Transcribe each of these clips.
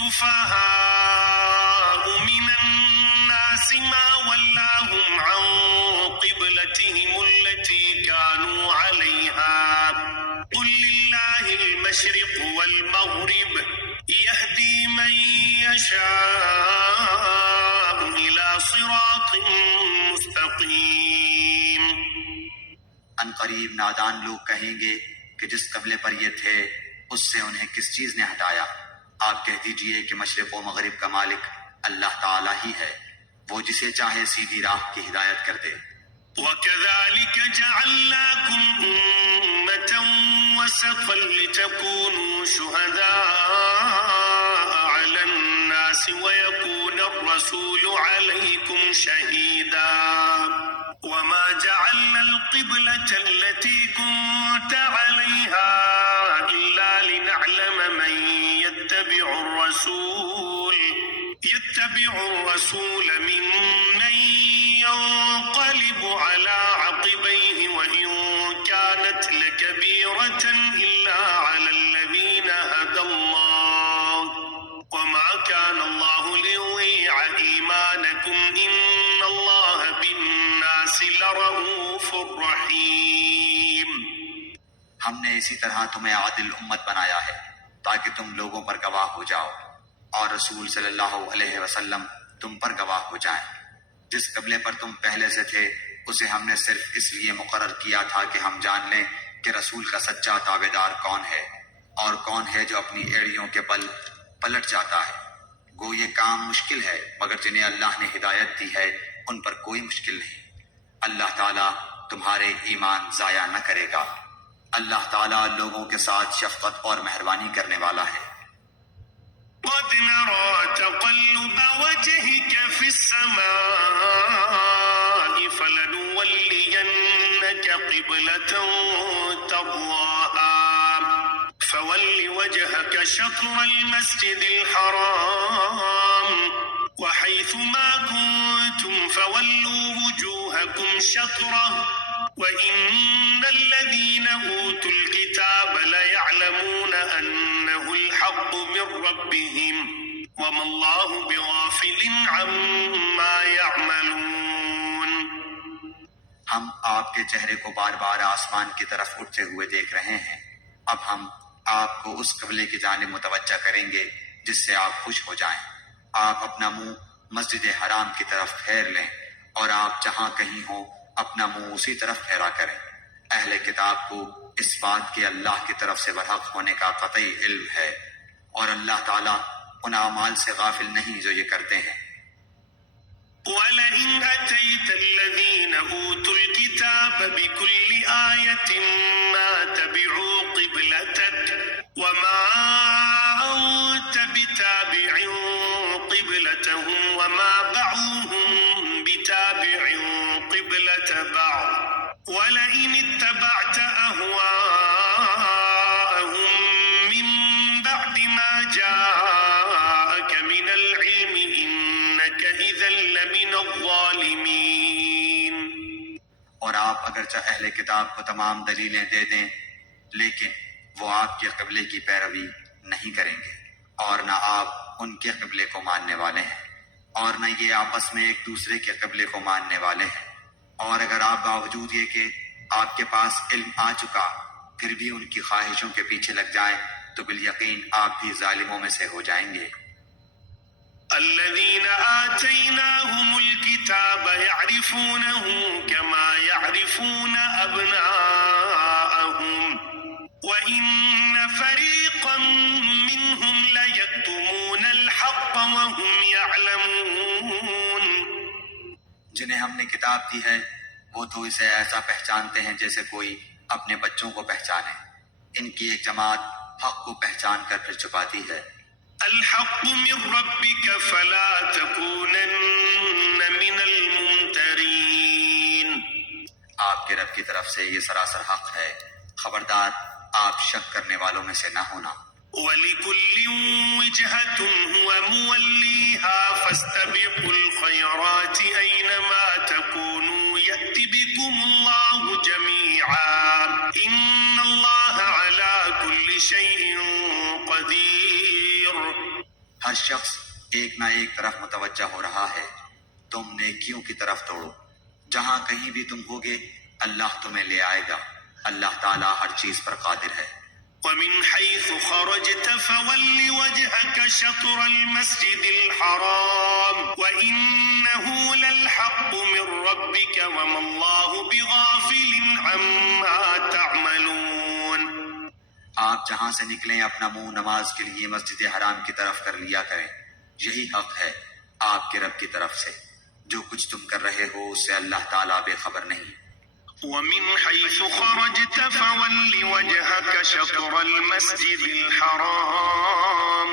السفهاء من الناس ما ولاهم عن قبلتهم التي كانوا عليها قل لله المشرق والمغرب يهدي من يشاء إلى صراط مستقيم۔ ان قریب نادان لوگ کہیں گے کہ جس قبلے پر یہ تھے اس سے انہیں کس چیز نے ہٹایا؟ آپ کہہ دیجئے کہ مشرق و مغرب کا مالک اللہ تعالی ہی ہے، وہ جسے چاہے سیدھی راہ کی ہدایت کر دے۔ وَكَذَلِكَ جَعَلْنَاكُمْ أُمَّةً وَسَطًا لِتَكُونُوا شُهَدَاءَ عَلَى النَّاسِ وَيَكُونَ الرَّسُولُ عَلَيْكُمْ شَهِيدًا وَمَا جَعَلْنَا الْقِبْلَةَ الَّتِي كُنتَ عَلَيْهَا إِلَّا لِنَعْلَمَ مَن يَتَّبِعُ الرَّسُولَ مِمَّن ينقلب على عقبيه وإن كانت لكبيرة إلا على الذين هدى الله وما كان الله ليضيع إيمانكم إن الله بالناس لرؤوف رحيم۔ ہم نے اسی طرح تمہیں عادل امت بنایا ہے تاکہ تم لوگوں پر گواہ ہو جاؤ اور رسول صلی اللہ علیہ وسلم تم پر گواہ ہو جائیں۔ جس قبلے پر تم پہلے سے تھے اسے ہم نے صرف اس لیے مقرر کیا تھا کہ ہم جان لیں کہ رسول کا سچا تابعدار کون ہے اور کون ہے جو اپنی ایڑیوں کے بل پلٹ جاتا ہے۔ گو یہ کام مشکل ہے مگر جنہیں اللہ نے ہدایت دی ہے ان پر کوئی مشکل نہیں۔ اللہ تعالیٰ تمہارے ایمان ضائع نہ کرے گا۔ اللہ تعالیٰ لوگوں کے ساتھ شفقت اور مہربانی کرنے والا ہے۔ قد نرى تقلب وجهك في السماء فلنولينك قبلة ترضاها فول وجهك شطر المسجد الحرام وحيث ما كنتم فولوا وجوهكم شطره وإن الذين أوتوا الكتاب ليعلمون أنه الحق من ربهم وما الله بغافل عما يعملون۔ ہم آپ کے چہرے کو بار بار آسمان کی طرف اٹھتے ہوئے دیکھ رہے ہیں۔ اب ہم آپ کو اس قبلے کی جانب متوجہ کریں گے جس سے آپ خوش ہو جائیں۔ آپ اپنا منہ مسجد حرام کی طرف پھیر لیں اور آپ جہاں کہیں ہوں اپنا منہ اسی طرف پھیرا کریں۔ اہل کتاب کو اس بات کے اللہ کی طرف سے برحق ہونے کا قطعی علم ہے اور اللہ تعالیٰ ان اعمال سے غافل نہیں جو یہ کرتے ہیں۔ وَلَئِنْ أَتَيْتَ الَّذِينَ أُوتُوا الْكِتَابَ بِكُلِّ آيَةٍ مَا تَبِعُوا قِبْلَتَكَ وَمَا أَنْتَ بِتَابِعٍ قِبْلَتَهُمْ وَمَا بَعْضُهُمْ بِتَابِعٍ قِبْلَةَ بَعْضٍ وَلَئِنِ اتَّبَعْتَ أَهْوَاءَهُمْ مِنْ بَعْدِ مَا جَاءَكَ مِنَ الْعِلْمِ إِنَّكَ إِذًا لَمِنَ الظَّالِمِينَ۔ اور آپ اگرچہ اہل کتاب کو تمام دلیلیں دے دیں لیکن وہ آپ کے قبلے کی پیروی نہیں کریں گے اور نہ آپ ان کے قبلے کو ماننے والے ہیں اور نہ یہ آپس میں ایک دوسرے کے قبلے کو ماننے والے ہیں۔ اور اگر آپ باوجود یہ کہ آپ کے پاس علم آ چکا پھر بھی ان کی خواہشوں کے پیچھے لگ جائیں تو بالیقین آپ بھی ظالموں میں سے ہو جائیں گے۔ الذين آتيناهم الكتاب يعرفونه كما يعرفون أبناءهم وإن فريقا منهم ليكتمون الحق وهم يعلمون۔ جنہیں ہم نے کتاب دی ہے وہ تو اسے ایسا پہچانتے ہیں جیسے کوئی اپنے بچوں کو پہچانے۔ ان کی ایک جماعت حق کو پہچان کر پھر چھپاتی ہے۔ الحق من ربك فلا تكونن من الممترين۔ آپ کے رب کی طرف سے یہ سراسر حق ہے، خبردار آپ شک کرنے والوں میں سے نہ ہونا۔ وَلِكُلٍّ وِجْهَةٌ هُوَ مُوَلِّيهَا فَاسْتَبِقُوا الْخَيْرَاتِ أَيْنَمَا تَكُونُوا يَأْتِ بِكُمُ اللَّهُ جَمِيعًا إِنَّ اللَّهَ عَلَى كُلِّ شَيْءٍ قَدِيرٌ۔ ہر شخص ایک نہ ایک طرف متوجہ ہو رہا ہے، تم نیکیوں کی طرف دوڑو، جہاں کہیں بھی تم ہوگے اللہ تمہیں لے آئے گا، اللہ تعالیٰ ہر چیز پر قادر ہے۔ ومن حيث خرجت فول وجهك شطر المسجد الحرام وإنه للحق من ربك وما الله بغافل عما تعملون۔ آپ جہاں سے نکلیں اپنا منہ نماز کے لیے مسجد حرام کی طرف کر لیا کریں، یہی حق ہے آپ کے رب کی طرف سے، جو کچھ تم کر رہے ہو اس سے اللہ تعالیٰ بے خبر نہیں۔ ومن حيث خرجت فول وجهك شطر المسجد الحرام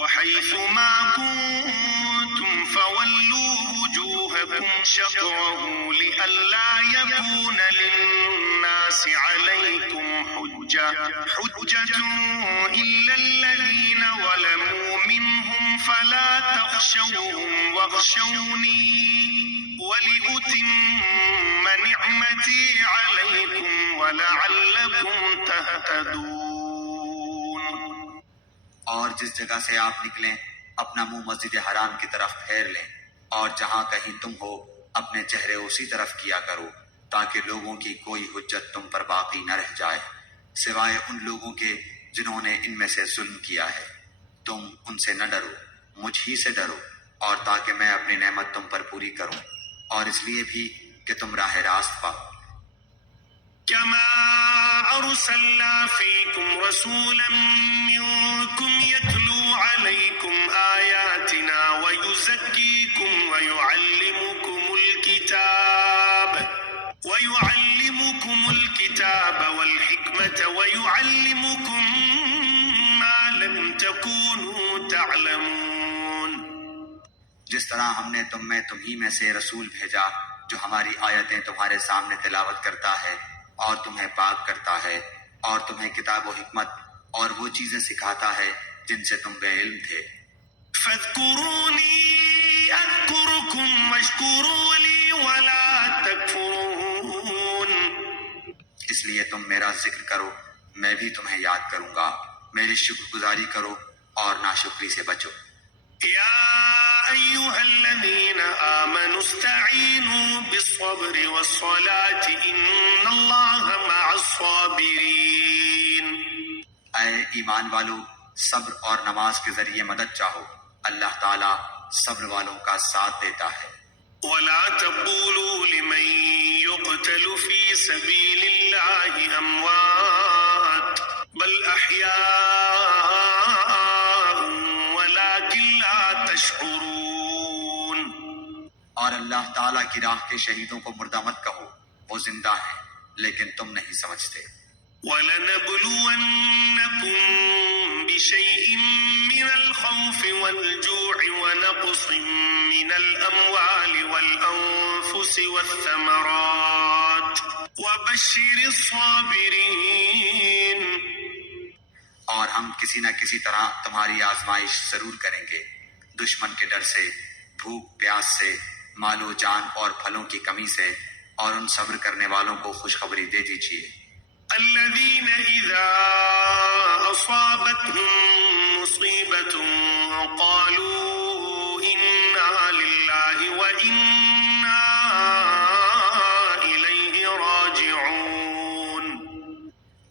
وحيث ما كنتم فولوا وجوهكم شطره لئلا يكون للناس عليكم حجة إلا الذين ظلموا منهم فلا تخشوهم واخشوني وَلِأُتِمَّ نِعْمَتِي عَلَيْكُمْ وَلَعَلَّكُمْ تَهْتَدُونَ۔ اور جس جگہ سے آپ نکلیں اپنا منہ مسجد حرام کی طرف پھیر لیں، اور جہاں کہیں تم ہو اپنے چہرے اسی طرف کیا کرو، تاکہ لوگوں کی کوئی حجت تم پر باقی نہ رہ جائے سوائے ان لوگوں کے جنہوں نے ان میں سے ظلم کیا ہے۔ تم ان سے نہ ڈرو، مجھ ہی سے ڈرو، اور تاکہ میں اپنی نعمت تم پر پوری کروں، اور اس لیے بھی کہ تم راہ راست پاؤ۔ كما أرسلنا فيكم رسولا منكم يتلو عليكم آياتنا ويزكيكم ويعلمكم الكتاب والحكمة ويعلمكم ما لم تكونوا تعلمون۔ جس طرح ہم نے تمہیں میں سے رسول بھیجا جو ہماری آیتیں تمہارے سامنے تلاوت کرتا ہے اور تمہیں پاک کرتا ہے اور تمہیں کتاب و حکمت اور وہ چیزیں سکھاتا ہے جن سے تم بے علم تھے۔ فاذکرونی اذکرکم واشکروا لی ولا تکفرون۔ اس لیے تم میرا ذکر کرو، میں بھی تمہیں یاد کروں گا، میری شکر گزاری کرو اور ناشکری سے بچو۔ یا ایھا الذین آمنوا استعینوا بالصبر والصلاة ان اللہ مع الصابرین۔ اے ایمان والو، صبر اور نماز کے ذریعے مدد چاہو، اللہ تعالیٰ صبر والوں کا ساتھ دیتا ہے۔ ولا تقولوا لمن يقتل في سبيل الله اموات بل احياء ولكن لا تشعرون۔ اور اللہ تعالیٰ کی راہ کے شہیدوں کو مردہ مت کہو، وہ زندہ ہیں لیکن تم نہیں سمجھتے۔ وَلَنَبْلُوَنَّكُمْ بِشَيْءٍ مِّنَ الْخَوْفِ وَالْجُوعِ وَنَقْصٍ مِّنَ الْأَمْوَالِ وَالْأَنفُسِ وَالثَّمَرَاتِ وَبَشِّرِ الصَّابِرِينَ۔ اور ہم کسی نہ کسی طرح تمہاری آزمائش ضرور کریں گے، دشمن کے ڈر سے، بھوک پیاس سے، مال و جان اور پھلوں کی کمی سے، اور ان صبر کرنے والوں کو خوشخبری دے دیجیے۔ الذين إذا أصابتهم مصيبة قالوا إنا لله وإنا إليه راجعون۔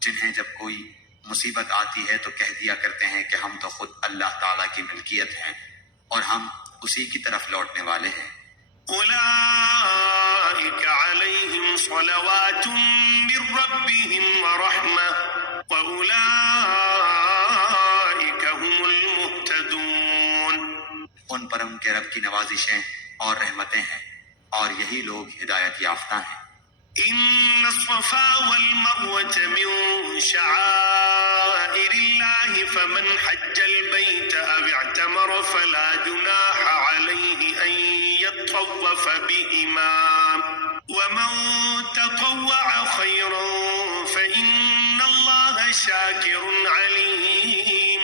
جنہیں جب کوئی مصیبت آتی ہے تو کہہ دیا کرتے ہیں کہ ہم تو خود اللہ تعالیٰ کی ملکیت ہیں اور ہم اسی کی طرف لوٹنے والے ہیں۔ أولئك عليهم صلوات من ربهم ورحمة وأولئك هم المهتدون۔ ان پر ان کے رب کی نوازشیں اور رحمتیں ہیں اور یہی لوگ ہدایت یافتہ ہیں۔ إن الصفا والمروة من شعائر الله فمن حج البيت أو اعتمر فلا جناح عليه أن يطوف بهما ومن تطوع خيرا فإن الله شاكر عليم۔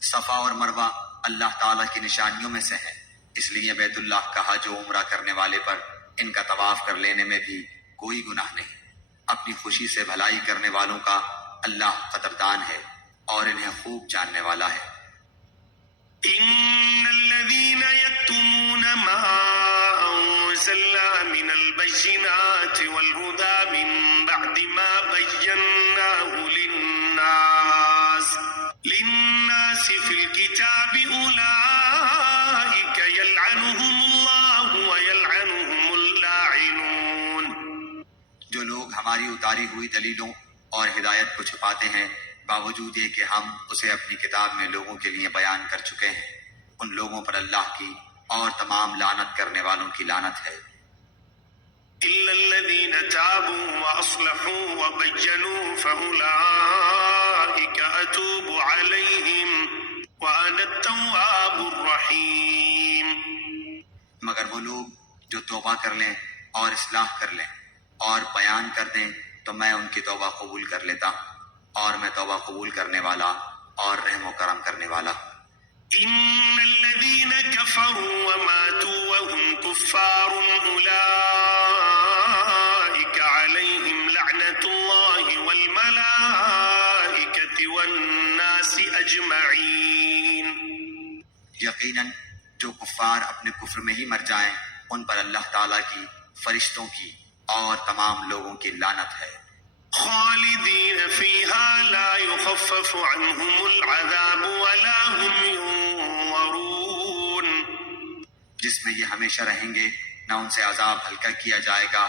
صفا اور مروہ اللہ تعالیٰ کی نشانیوں میں سے ہیں، اس لیے بیت اللہ کا حج و عمرہ کرنے والے پر ان کا طواف کر لینے میں بھی کوئی گناہ نہیں۔ اپنی خوشی سے بھلائی کرنے والوں کا اللہ قدردان ہے اور انہیں خوب جاننے والا ہے۔ ما أنزلنا من البينات والهدى من بعد ما بيناه للناس في الكتاب أولئك يلعنهم الله ويلعنهم اللاعنون. جو لوگ ہماری اتاری ہوئی دلیلوں اور ہدایت کو چھپاتے ہیں باوجود یہ کہ ہم اسے اپنی کتاب میں لوگوں کے لیے بیان کر چکے ہیں، ان لوگوں پر اللہ کی اور تمام لعنت کرنے والوں کی لعنت ہے، إلا الذين تابوا وأصلحوا وبينوا فأولئك أتوب عليهم وأنا التواب الرحيم. مگر وہ لوگ جو توبہ کر لیں اور اصلاح کر لیں اور بیان کر دیں تو میں ان کی توبہ قبول کر لیتا ہوں اور میں توبہ قبول کرنے والا اور رحم و کرم کرنے والا ہوں. إن الذين كفروا وماتوا وهم كفار أولئك عليهم لعنة الله والملائكة والناس أجمعين. یقیناً جو کفار اپنے کفر میں ہی مر جائیں ان پر اللہ تعالیٰ کی، فرشتوں کی اور تمام لوگوں کی لعنت ہے. خالدين فيها لا يخفف عنهم العذاب ولا هم ينظرون. جس میں یہ ہمیشہ رہیں گے، نہ ان سے عذاب ہلکا کیا جائے گا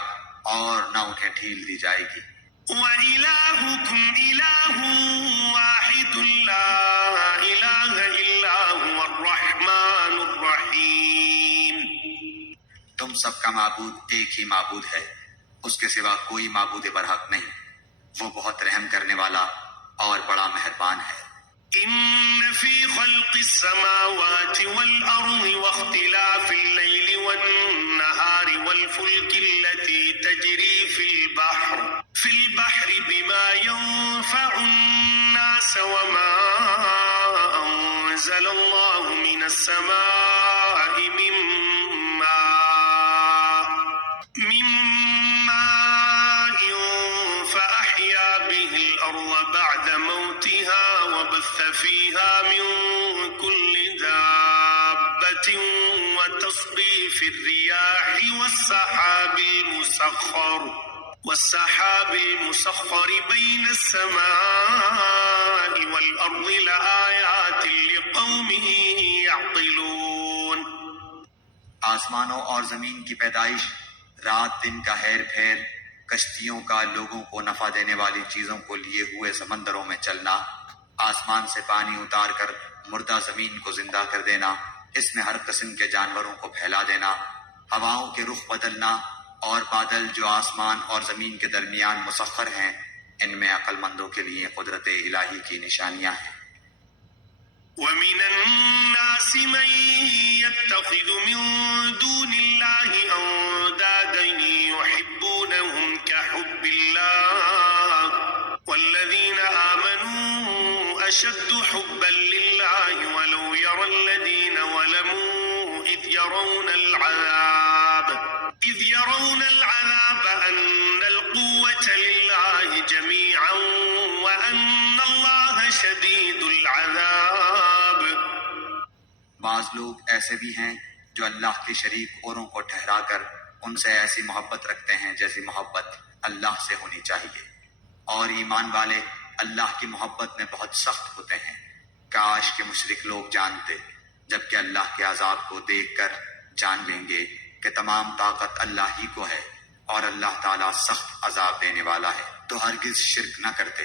اور نہ انہیں ڈھیل دی جائے گی. وإلهكم إله واحد لا إله إلا هو الرحمن الرحيم. تم سب کا معبود ایک ہی معبود ہے، اس کے سوا کوئی معبود برحق نہیں، وہ بہت رحم کرنے والا اور بڑا مہربان ہے. إن في خلق السماوات والأرض واختلاف الليل والنهار والفلك التي تجري في البحر بما ينفع الناس وما أنزل الله من السماء من ماء فأحيا به الأرض بعد موتها وبث فيها من كل دابة وتصريف الرياح والسحاب المسخر بين السماء والأرض لآيات لقوم يعقلون. آسمانوں اور زمین کی پیدائش، رات دن کا ہیر پھیر، کشتیوں کا لوگوں کو نفع دینے والی چیزوں کو لیے ہوئے سمندروں میں چلنا، آسمان سے پانی اتار کر مردہ زمین کو زندہ کر دینا، اس میں ہر قسم کے جانوروں کو پھیلا دینا، ہواؤں کے رخ بدلنا اور بادل جو آسمان اور زمین کے درمیان مسخر ہیں، ان میں عقل مندوں کے لیے قدرت الہی کی نشانیاں ہیں. ومن الناس من يتخذ من دون الله أندادا يحبونهم كحب الله والذين آمنوا أشد حبا لله ولو يرى الذين ظلموا إذ يرون العذاب أن القوة لله جميعا وأن الله شديد العذاب. بعض لوگ ایسے بھی ہیں جو اللہ کے شریک اوروں کو ٹھہرا کر ان سے ایسی محبت رکھتے ہیں جیسی محبت اللہ سے ہونی چاہیے، اور ایمان والے اللہ کی محبت میں بہت سخت ہوتے ہیں. کاش کہ مشرک لوگ جانتے، جبکہ اللہ کے عذاب کو دیکھ کر جان لیں گے کہ تمام طاقت اللہ ہی کو ہے اور اللہ تعالیٰ سخت عذاب دینے والا ہے، تو ہرگز شرک نہ کرتے.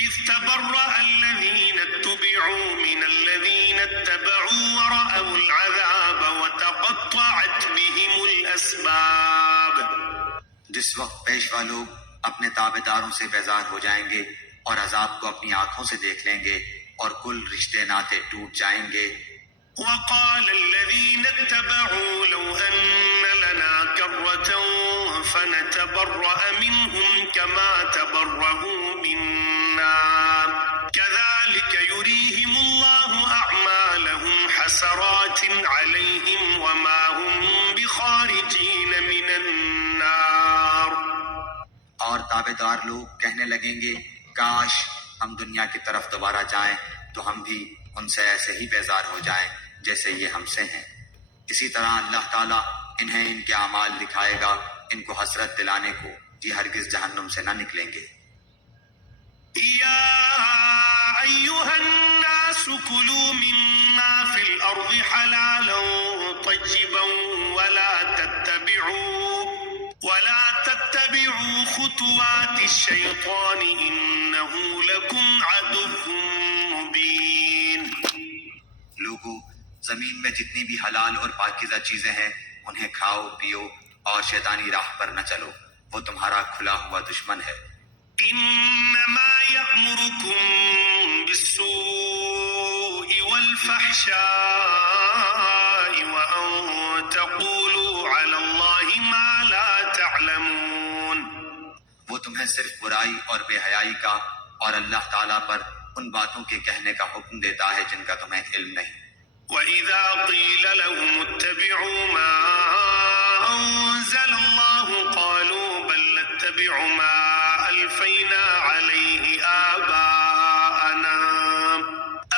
إذ تبرأ الذين اتبعوا من الذين اتبعوا ورأوا العذاب وتقطعت بهم الأسباب. جس وقت پیشوا لوگ اپنے تابع داروں سے بیزار ہو جائیں گے اور عذاب کو اپنی آنکھوں سے دیکھ لیں گے اور کل رشتے ناطے ٹوٹ جائیں گے. وقال الذين اتبعوا لو أن لنا كرة فنتبرأ منهم كما تبرأوا منا كذلك يريهم الله أعمالهم حسرات عليهم وما هم بخارجين من النار. اور تابع دار لوگ کہنے لگیں گے کاش ہم دنیا کی طرف دوبارہ جائیں تو ہم بھی ان سے ایسے ہی بیزار ہو جائیں جیسے یہ ہم سے ہیں. اسی طرح اللہ تعالیٰ انہیں ان کے اعمال دکھائے گا، ان کو حسرت دلانے کو، یہ ہرگز جہنم سے نہ نکلیں گے۔ يا أيها الناس كلوا مما في الأرض حلالا طيبا ولا تتبعوا خطوات الشيطان إنه لكم عدو مبين۔ لوگو، زمین میں جتنی بھی حلال اور پاکیزہ چیزیں ہیں انہیں کھاؤ پیو اور شیطانی راہ پر نہ چلو، وہ تمہارا کھلا ہوا دشمن ہے۔ إنما يأمركم بالسوء والفحشاء وأن تقولوا على الله ما لا تعلمون۔ وہ تمہیں صرف برائی اور بے حیائی کا اور اللہ تعالیٰ پر ان باتوں کے کہنے کا حکم دیتا ہے جن کا تمہیں علم نہیں۔ وَإِذَا قِيلَ لَهُمُ اتَّبِعُوا مَا أَنزَلَ اللَّهُ قَالُوا بَل نَّتَّبِعُ مَا أَلْفَيْنَا عَلَيْهِ آبَاءَنَا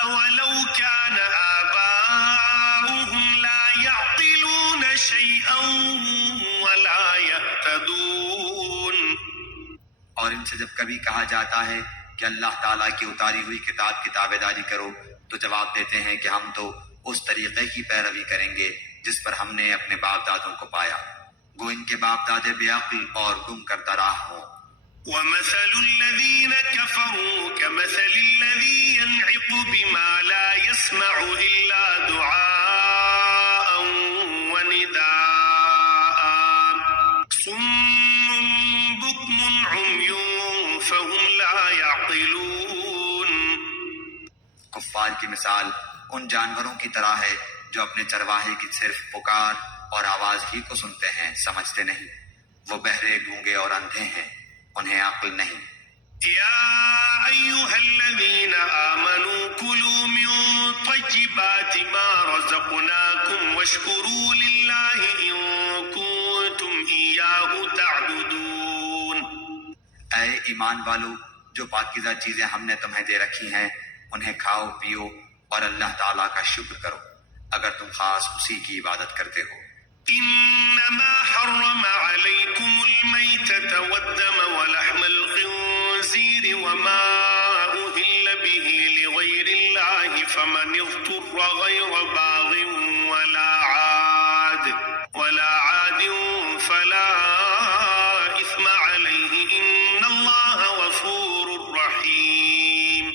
أَوَلَوْ كَانَ آبَاؤُهُمْ لَا يَعْقِلُونَ شَيْئًا وَلَا يَهْتَدُونَ۔ اور ان سے جب کبھی کہا جاتا ہے کہ اللہ تعالیٰ کی اتاری ہوئی کتاب کی تابعداری کرو تو جواب دیتے ہیں کہ ہم تو اس طریقے کی پیروی کریں گے جس پر ہم نے اپنے باپ دادوں کو پایا، گو ان کے باپ دادے بے عقل اور گم کردہ راہ ہوں۔ وَمَثَلُ الَّذِينَ كَفَرُوا كَمَثَلِ الَّذِي يَنْعِقُ بِمَا لَا يَسْمَعُ إِلَّا دُعَاءً وَنِدَاءً صُمٌّ بُكْمٌ عُمْيٌ فَهُمْ لَا يَعْقِلُونَ۔ کفار کی مثال ان جانوروں کی طرح ہے جو اپنے چرواہے کی صرف پکار اور آواز ہی کو سنتے ہیں، سمجھتے نہیں۔ وہ بہرے، گونگے اور اندھے ہیں، انہیں عقل نہیں۔ يا أيها الذين آمنوا كلوا من طيبات ما رزقناكم واشكروا لله إن كنتم إياه تعبدون۔ اے ایمان والو، جو پاکیزہ چیزیں ہم نے تمہیں دے رکھی ہیں انہیں کھاؤ پیو اور اللہ تعالیٰ کا شکر کرو اگر تم خاص اسی کی عبادت کرتے ہو۔ إنما حرم عليكم الميتة والدم ولحم الخنزير وما أهل به لغير الله فمن اضطر غير باغ ولا عاد فلا إثم عليه إن الله غفور رحيم۔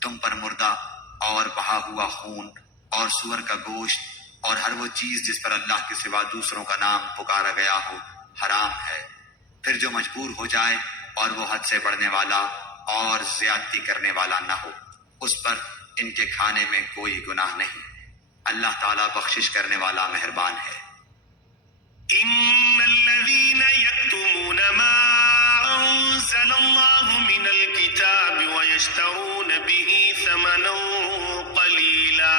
تم پر مردہ اور بہا ہوا خون اور سور کا گوشت اور ہر وہ چیز جس پر اللہ کے سوا دوسروں کا نام پکارا گیا ہو حرام ہے۔ پھر جو مجبور ہو جائے اور وہ حد سے بڑھنے والا اور زیادتی کرنے والا نہ ہو، اس پر ان کے کھانے میں کوئی گناہ نہیں، اللہ تعالیٰ بخشش کرنے والا مہربان ہے۔ إن الذين يكتمون ما أنزل الله من الكتاب ويشترون به ثمنا قليلا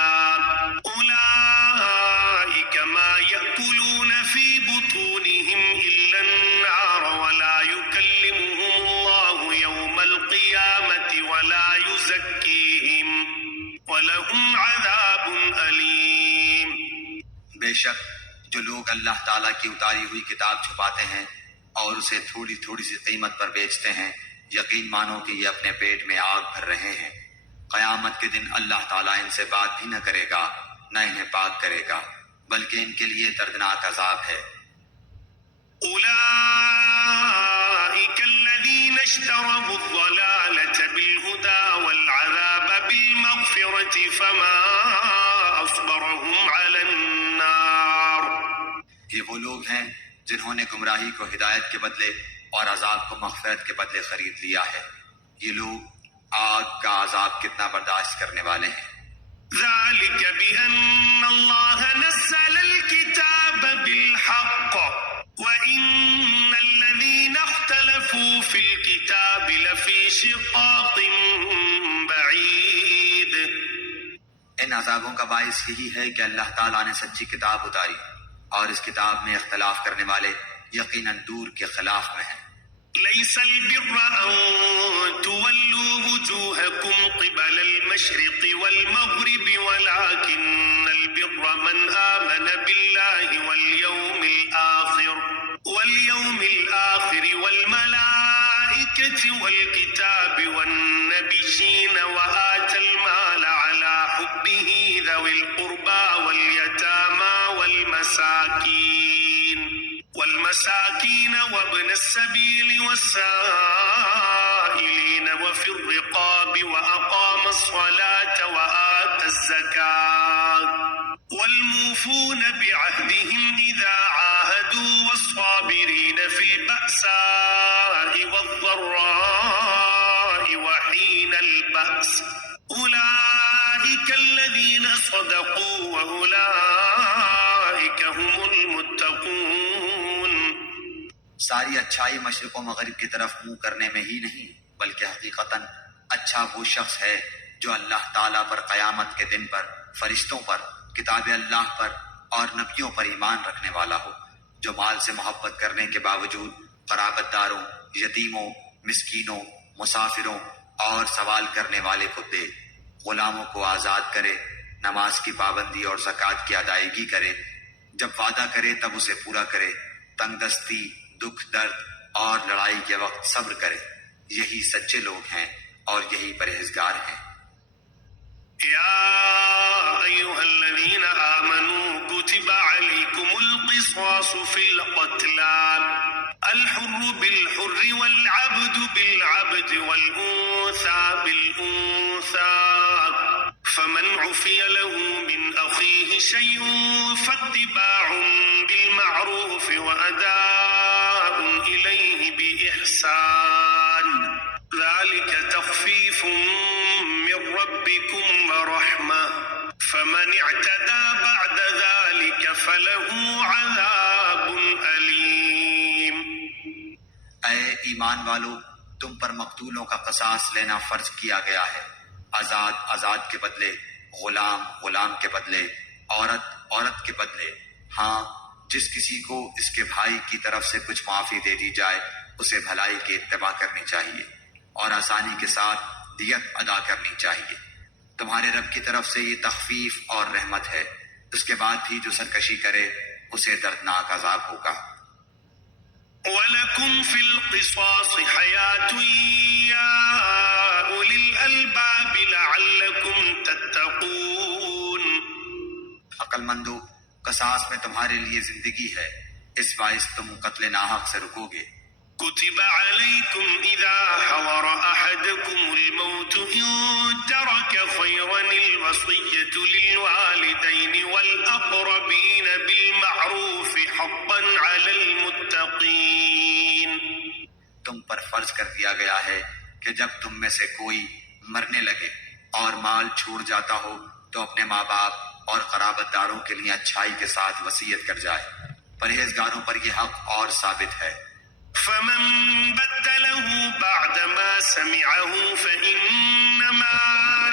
أولئك ما يأكلون في بطونهم إلا النار ولا يكلمهم الله يوم القيامة ولا يزكيهم ولهم عذاب أليم۔ بے شک جو لوگ اللہ تعالیٰ کی اتاری ہوئی کتاب چھپاتے ہیں اور اسے تھوڑی تھوڑی سی قیمت پر بیچتے ہیں، یقین مانو کہ یہ اپنے پیٹ میں آگ بھر رہے ہیں۔ قیامت کے دن اللہ تعالیٰ ان سے بات بھی نہ کرے گا، نہ انہیں پاک کرے گا، بلکہ ان کے لیے دردناک عذاب ہے۔ أولئك الذين اشتروا الضلالة بالهدى والعذاب بالمغفرة فما أصبرهم على النار۔ یہ وہ لوگ ہیں جنہوں نے گمراہی کو ہدایت کے بدلے اور عذاب کو مغفرت کے بدلے خرید لیا ہے، یہ لوگ آگ کا عذاب کتنا برداشت کرنے والے ہیں۔ ذلك بأن الله نزل الكتاب بالحق وإن الذين اختلفوا في الكتاب لفي شقاق بعيد۔ ان عذابوں کا باعث یہی ہے کہ اللہ تعالیٰ نے سچی کتاب اتاری اور اس کتاب میں اختلاف کرنے والے یقیناً دور کے خلاف میں ہیں۔ ليس البر أن تولوا وجوهكم قبل المشرق والمغرب ولكن البر من آمن بالله واليوم الآخر والملائكة والكتاب والنبيين وآتى المال على حبه ذوي القربى واليتامى والمساكين وابن السبيل والسائلين وفي الرقاب وأقام الصلاة وآتى الزكاة والموفون بعهدهم إذا عاهدوا والصابرين في البأساء والضراء وحين البأس أولئك الذين صدقوا وأولئك هم المتقون. ساری اچھائی مشرق و مغرب کی طرف منہ کرنے میں ہی نہیں بلکہ حقیقتاً اچھا وہ شخص ہے جو اللہ تعالیٰ پر، قیامت کے دن پر، فرشتوں پر، کتاب اللہ پر اور نبیوں پر ایمان رکھنے والا ہو، جو مال سے محبت کرنے کے باوجود قرابت داروں، یتیموں، مسکینوں، مسافروں اور سوال کرنے والے کو دے، غلاموں کو آزاد کرے، نماز کی پابندی اور زکوٰۃ کی ادائیگی کرے، جب وعدہ کرے تب اسے پورا کرے، تنگ دستی، دکھ درد اور لڑائی کے وقت صبر کرے، یہی سچے لوگ ہیں اور یہی پرہیزگار ہیں۔ يا أيها الذين آمنوا كتب عليكم القصاص في القتلى الحر بالحر والعبد بالعبد والأنثى بالأنثى فمن عفي له من أخيه شيء فاتباع بالمعروف وأداء إليه بإحسان ذلك تخفيف من ربكم ورحمة فمن اعتدى بعد ذلك فله عذاب أليم۔ اے ایمان والو، تم پر مقتولوں کا قصاص لینا فرض کیا گیا ہے، آزاد آزاد کے بدلے، غلام غلام کے بدلے، عورت عورت کے بدلے۔ ہاں، جس کسی کو اس کے بھائی کی طرف سے کچھ معافی دے دی جائے اسے بھلائی کی اتباع کرنی چاہیے اور آسانی کے ساتھ دیت ادا کرنی چاہیے۔ تمہارے رب کی طرف سے یہ تخفیف اور رحمت ہے، اس کے بعد بھی جو سرکشی کرے اسے دردناک عذاب ہوگا۔ وَلَكُمْ فِي الْقِصَاصِ حَيَاةٌ يَا أُولِي الْأَلْبَابِ لَعَلَّكُمْ تَتَّقُونَ۔ عقل مندو، قصاص میں تمہارے لیے زندگی ہے، اس باعث تم قتل ناحق سے رکو گے۔ كتب عليكم إذا حضر أحدكم الموت إن ترك خيرا الوصية للوالدين والأقربين بالمعروف حقا على المتقين۔ تم پر فرض کر دیا گیا ہے کہ جب تم میں سے کوئی مرنے لگے اور مال چھوڑ جاتا ہو تو اپنے ماں باپ اور قرابت داروں کے لیے اچھائی کے ساتھ وصیت کر جائے، پرہیزگاروں پر یہ حق اور ثابت ہے۔ فمن بدله بعدما سمعه فإنما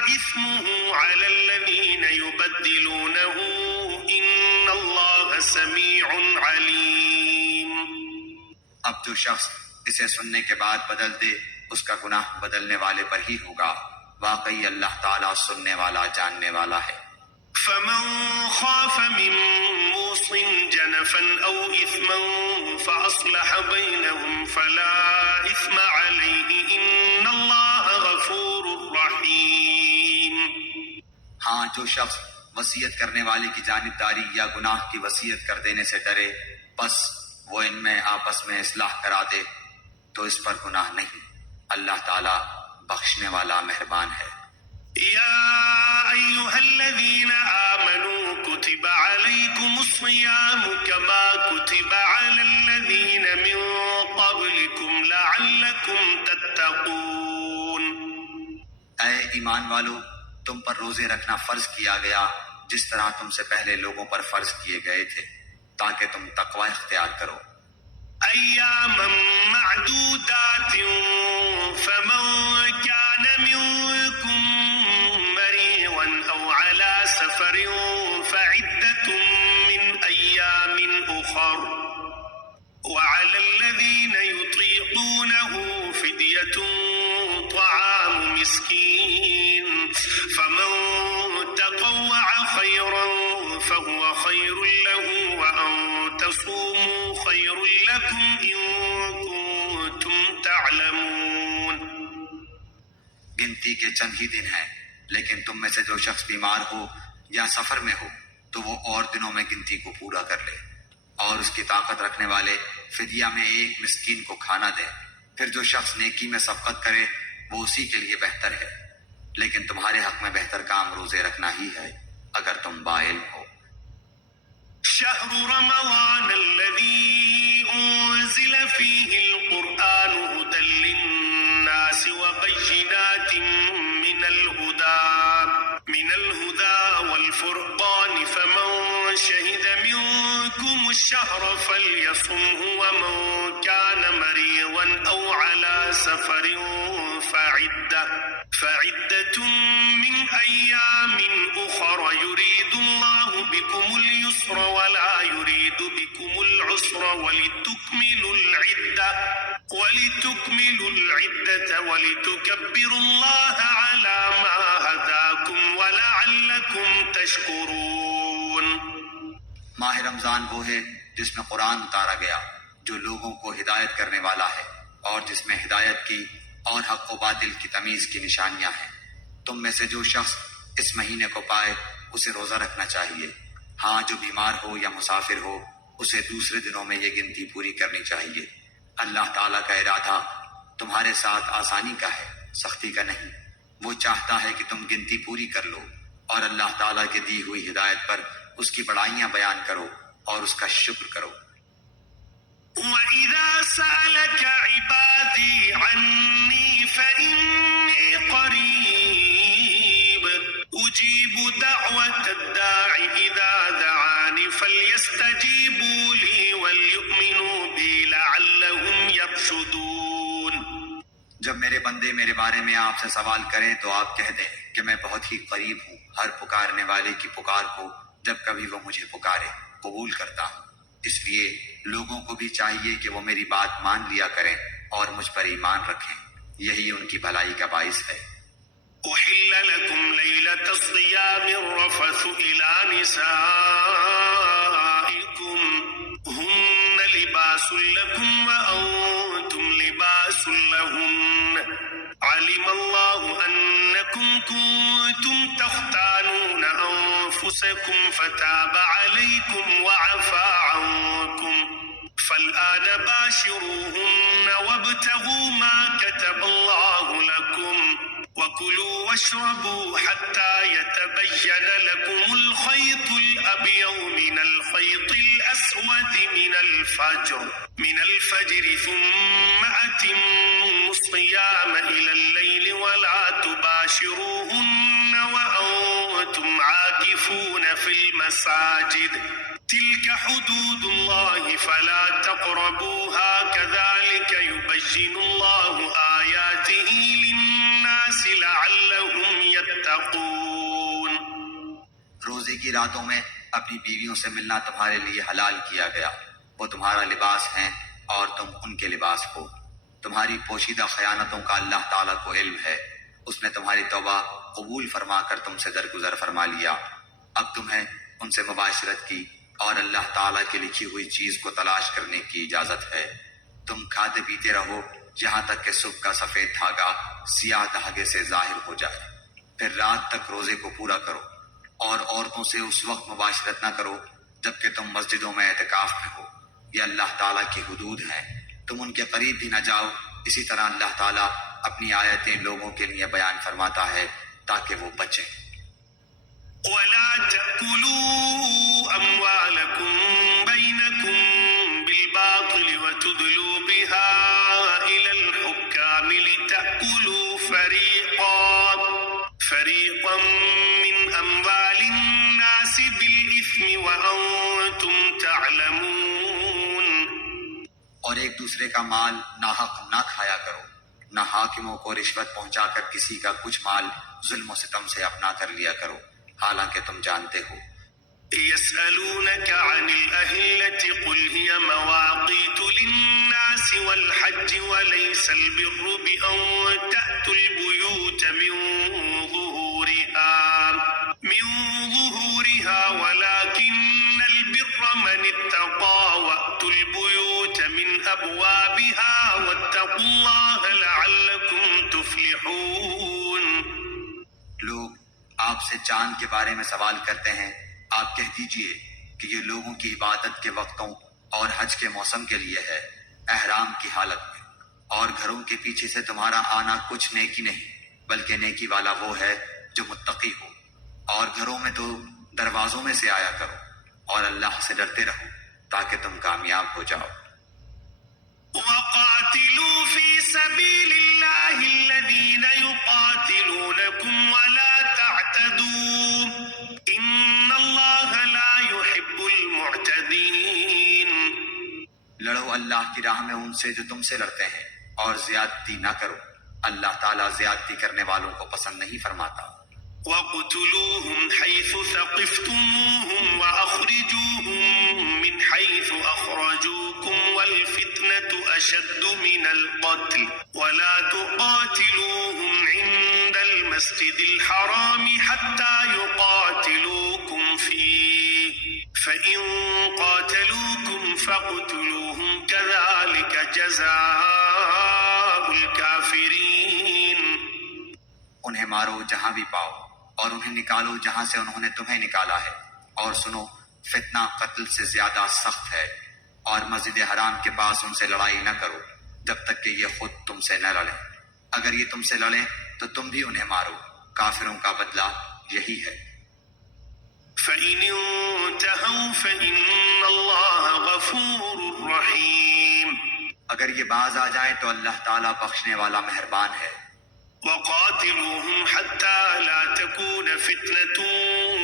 إثمه على الذين يبدلونه إن الله سميع عليم۔ اب جو شخص اسے سننے کے بعد بدل دے اس کا گناہ بدلنے والے پر ہی ہوگا، واقعی اللہ تعالیٰ سننے والا جاننے والا ہے۔ فمن خاف من موص جنفا أو إثما فأصلح بينهم فلا إثم عليه إن الله غفور رحيم۔ ہاں، جو شخص وصیت کرنے والے کی جانبداری یا گناہ کی وصیت کر دینے سے ڈرے بس وہ ان میں آپس میں اصلاح کرا دے تو اس پر گناہ نہیں، اللہ تعالیٰ بخشنے والا مہربان ہے۔ يا أيها الذين آمنوا كتب عليكم الصيام كما كتب على الذين من قبلكم لعلكم تتقون۔ اے ایمان والو، تم پر روزے رکھنا فرض کیا گیا جس طرح تم سے پہلے لوگوں پر فرض کیے گئے تھے تاکہ تم تقوی اختیار کرو۔ أياما معدودات فمن كان منكم مريضا أو على سفر فعدة من أيام أخر وعلى الذين يطيقونه فدية طعام مسكين فمن تطوع خيرا خير له وأن تصوموا خير لكم إن كنتم تعلمون. گنتی کے چند ہی دن ہیں، لیکن تم میں سے جو شخص بیمار ہو یا سفر میں ہو تو وہ اور دنوں میں گنتی کو پورا کر لے، اور اس کی طاقت رکھنے والے فدیہ میں ایک مسکین کو کھانا دے. پھر جو شخص نیکی میں سبقت کرے وہ اسی کے لیے بہتر ہے، لیکن تمہارے حق میں بہتر کام روزے رکھنا ہی ہے اگر تم باعلم ہو. شهر رمضان الذي أنزل فيه القرآن هدى للناس وبينات من الهدى والفرقان فمن شهد منكم الشهر فليصمه ومن كان مريضا أو على سفر فعدة من أيام أخر يريد الله بكم اليسر ولا يريد بكم العسر ولتكملوا العدة ولتكبروا الله على ما هداكم ولعلكم تشكرون. ماہ رمضان وہ ہے جس میں قرآن اتارا گیا، جو لوگوں کو ہدایت کرنے والا ہے، اور جس میں ہدایت کی اور حق و باطل کی تمیز کی نشانیاں ہیں. تم میں سے جو شخص اس مہینے کو پائے اسے روزہ رکھنا چاہیے. ہاں جو بیمار ہو یا مسافر ہو اسے دوسرے دنوں میں یہ گنتی پوری کرنی چاہیے. اللہ تعالیٰ کا ارادہ تمہارے ساتھ آسانی کا ہے، سختی کا نہیں. وہ چاہتا ہے کہ تم گنتی پوری کر لو، اور اللہ تعالیٰ کی دی ہوئی ہدایت پر اس کی بڑائیاں بیان کرو اور اس کا شکر کرو. وَإِذَا سَأَلَكَ عِبَادِي عَنِّي فَإِنِّي قَرِيبٌ أُجِيبُ دَعْوَةَ الدَّاعِ إِذَا دَعَانِ فَلْيَسْتَجِيبُوا لِي وَلْيُؤْمِنُوا بِي لَعَلَّهُمْ يَرْشُدُونَ. جب میرے بندے میرے بارے میں آپ سے سوال کریں تو آپ کہہ دیں کہ میں بہت ہی قریب ہوں، ہر پکارنے والے کی پکار کو جب کبھی وہ مجھے پکارے قبول کرتا ہوں. اس لیے لوگوں کو بھی چاہیے کہ وہ میری بات مان لیا کریں اور مجھ پر ایمان رکھیں، یہی ان کی بھلائی کا باعث ہے. أحل لكم ليلة الصيام الرفث إلى نسائكم هن لباس لكم وأنتم لباس لهن علم الله أنكم كنتم تختانون أنفسكم فتاب عليكم وعفى عنكم فالآن باشروهن وابتغوا ما كتب الله لكم وكلوا واشربوا حتى يتبين لكم الخيط الأبيض من الخيط الأسود من الفجر ثم أتموا الصيام إلى الليل ولا تباشروهن وأنتم عاكفون في المساجد تلك حدود الله فلا تقربوها كذلك يبين الله آياته للناس لعلهم يتقون. روزے کی راتوں میں اپنی بیویوں سے ملنا تمہارے لیے حلال کیا گیا. وہ تمہارا لباس ہیں اور تم ان کے لباس ہو. تمہاری پوشیدہ خیانتوں کا اللہ تعالیٰ کو علم ہے. اس نے تمہاری توبہ قبول فرما کر تم سے درگزر فرما لیا. اب تمہیں ان سے مباشرت کی اور اللہ تعالیٰ کی لکھی ہوئی چیز کو تلاش کرنے کی اجازت ہے. تم کھاتے پیتے رہو جہاں تک کہ صبح کا سفید دھاگا سیاہ دھاگے سے ظاہر ہو جائے. پھر رات تک روزے کو پورا کرو اور عورتوں سے اس وقت مباشرت نہ کرو جبکہ تم مسجدوں میں اعتکاف میں ہو. یہ اللہ تعالیٰ کی حدود ہیں، تم ان کے قریب بھی نہ جاؤ. اسی طرح اللہ تعالیٰ اپنی آیتیں لوگوں کے لیے بیان فرماتا ہے تاکہ وہ بچیں. ولا تأكلوا أموالكم بينكم بالباطل وتدلوا بها إلى الحكام لتأكلوا فريقا من أموال الناس بالإثم وأنتم تعلمون. اور ایک دوسرے کا مال ناحق نہ کھایا کرو. نہ حاکموں کو رشوت پہنچا کر کسی کا کچھ مال ظلم و ستم سے اپنا کر لیا کرو حالانکہ تم جانتے ہو. يسألونك عن الأهلة قل هي مواقيت للناس والحج وليس البر بأن تأتوا البيوت من ظهورها ولكن البيوت من أبوابها واتقوا الله لعلكم تفلحون. لوگ آپ سے چاند کے بارے میں سوال کرتے ہیں، آپ کہہ دیجئے کہ یہ لوگوں کی عبادت کے وقتوں اور حج کے موسم کے لیے ہے، احرام کی حالت میں، اور گھروں کے پیچھے سے تمہارا آنا کچھ نیکی نہیں، بلکہ نیکی والا وہ ہے جو متقی ہو. اور گھروں میں تو دروازوں میں سے آیا کرو، اور اللہ سے ڈرتے رہو تاکہ تم کامیاب ہو جاؤ. وقاتلوا في سبيل الله الذين يقاتلونكم ولا تعتدوا إن الله لا يحب المعتدين. لڑو اللہ کی راہ میں ان سے جو تم سے لڑتے ہیں، اور زیادتی نہ کرو، اللہ تعالیٰ زیادتی کرنے والوں کو پسند نہیں فرماتا. وَاقْتُلُوهُمْ حَيْثُ ثَقِفْتُمُوهُمْ وَأَخْرِجُوهُمْ مِنْ حَيْثُ أَخْرَجُوكُمْ وَالْفِتْنَةُ أَشَدُّ مِنَ الْقَتْلِ وَلَا تُقَاتِلُوهُمْ عِندَ الْمَسْجِدِ الْحَرَامِ حَتَّى يُقَاتِلُوكُمْ فِيهِ فَإِنْ قَاتَلُوكُمْ فَاقْتُلُوهُمْ كَذَلِكَ جَزَاءُ الْكَافِرِينَ. انہیں مارو جہاں بھی پاؤ، اور انہیں نکالو جہاں سے انہوں نے تمہیں نکالا ہے. اور سنو، فتنہ قتل سے زیادہ سخت ہے. اور مسجد حرام کے پاس ان سے لڑائی نہ کرو جب تک کہ یہ خود تم سے نہ لڑیں. اگر یہ تم سے لڑیں تو تم بھی انہیں مارو. کافروں کا بدلہ یہی ہے. فَإِنِ انْتَهَوْا فَإِنَّ اللَّهَ غَفُورٌ رَحِيمٌ. اگر یہ باز آ جائیں تو اللہ تعالیٰ بخشنے والا مہربان ہے. وَقَاتِلُوهُمْ حَتَّى لَا تَكُونَ فِتْنَةٌ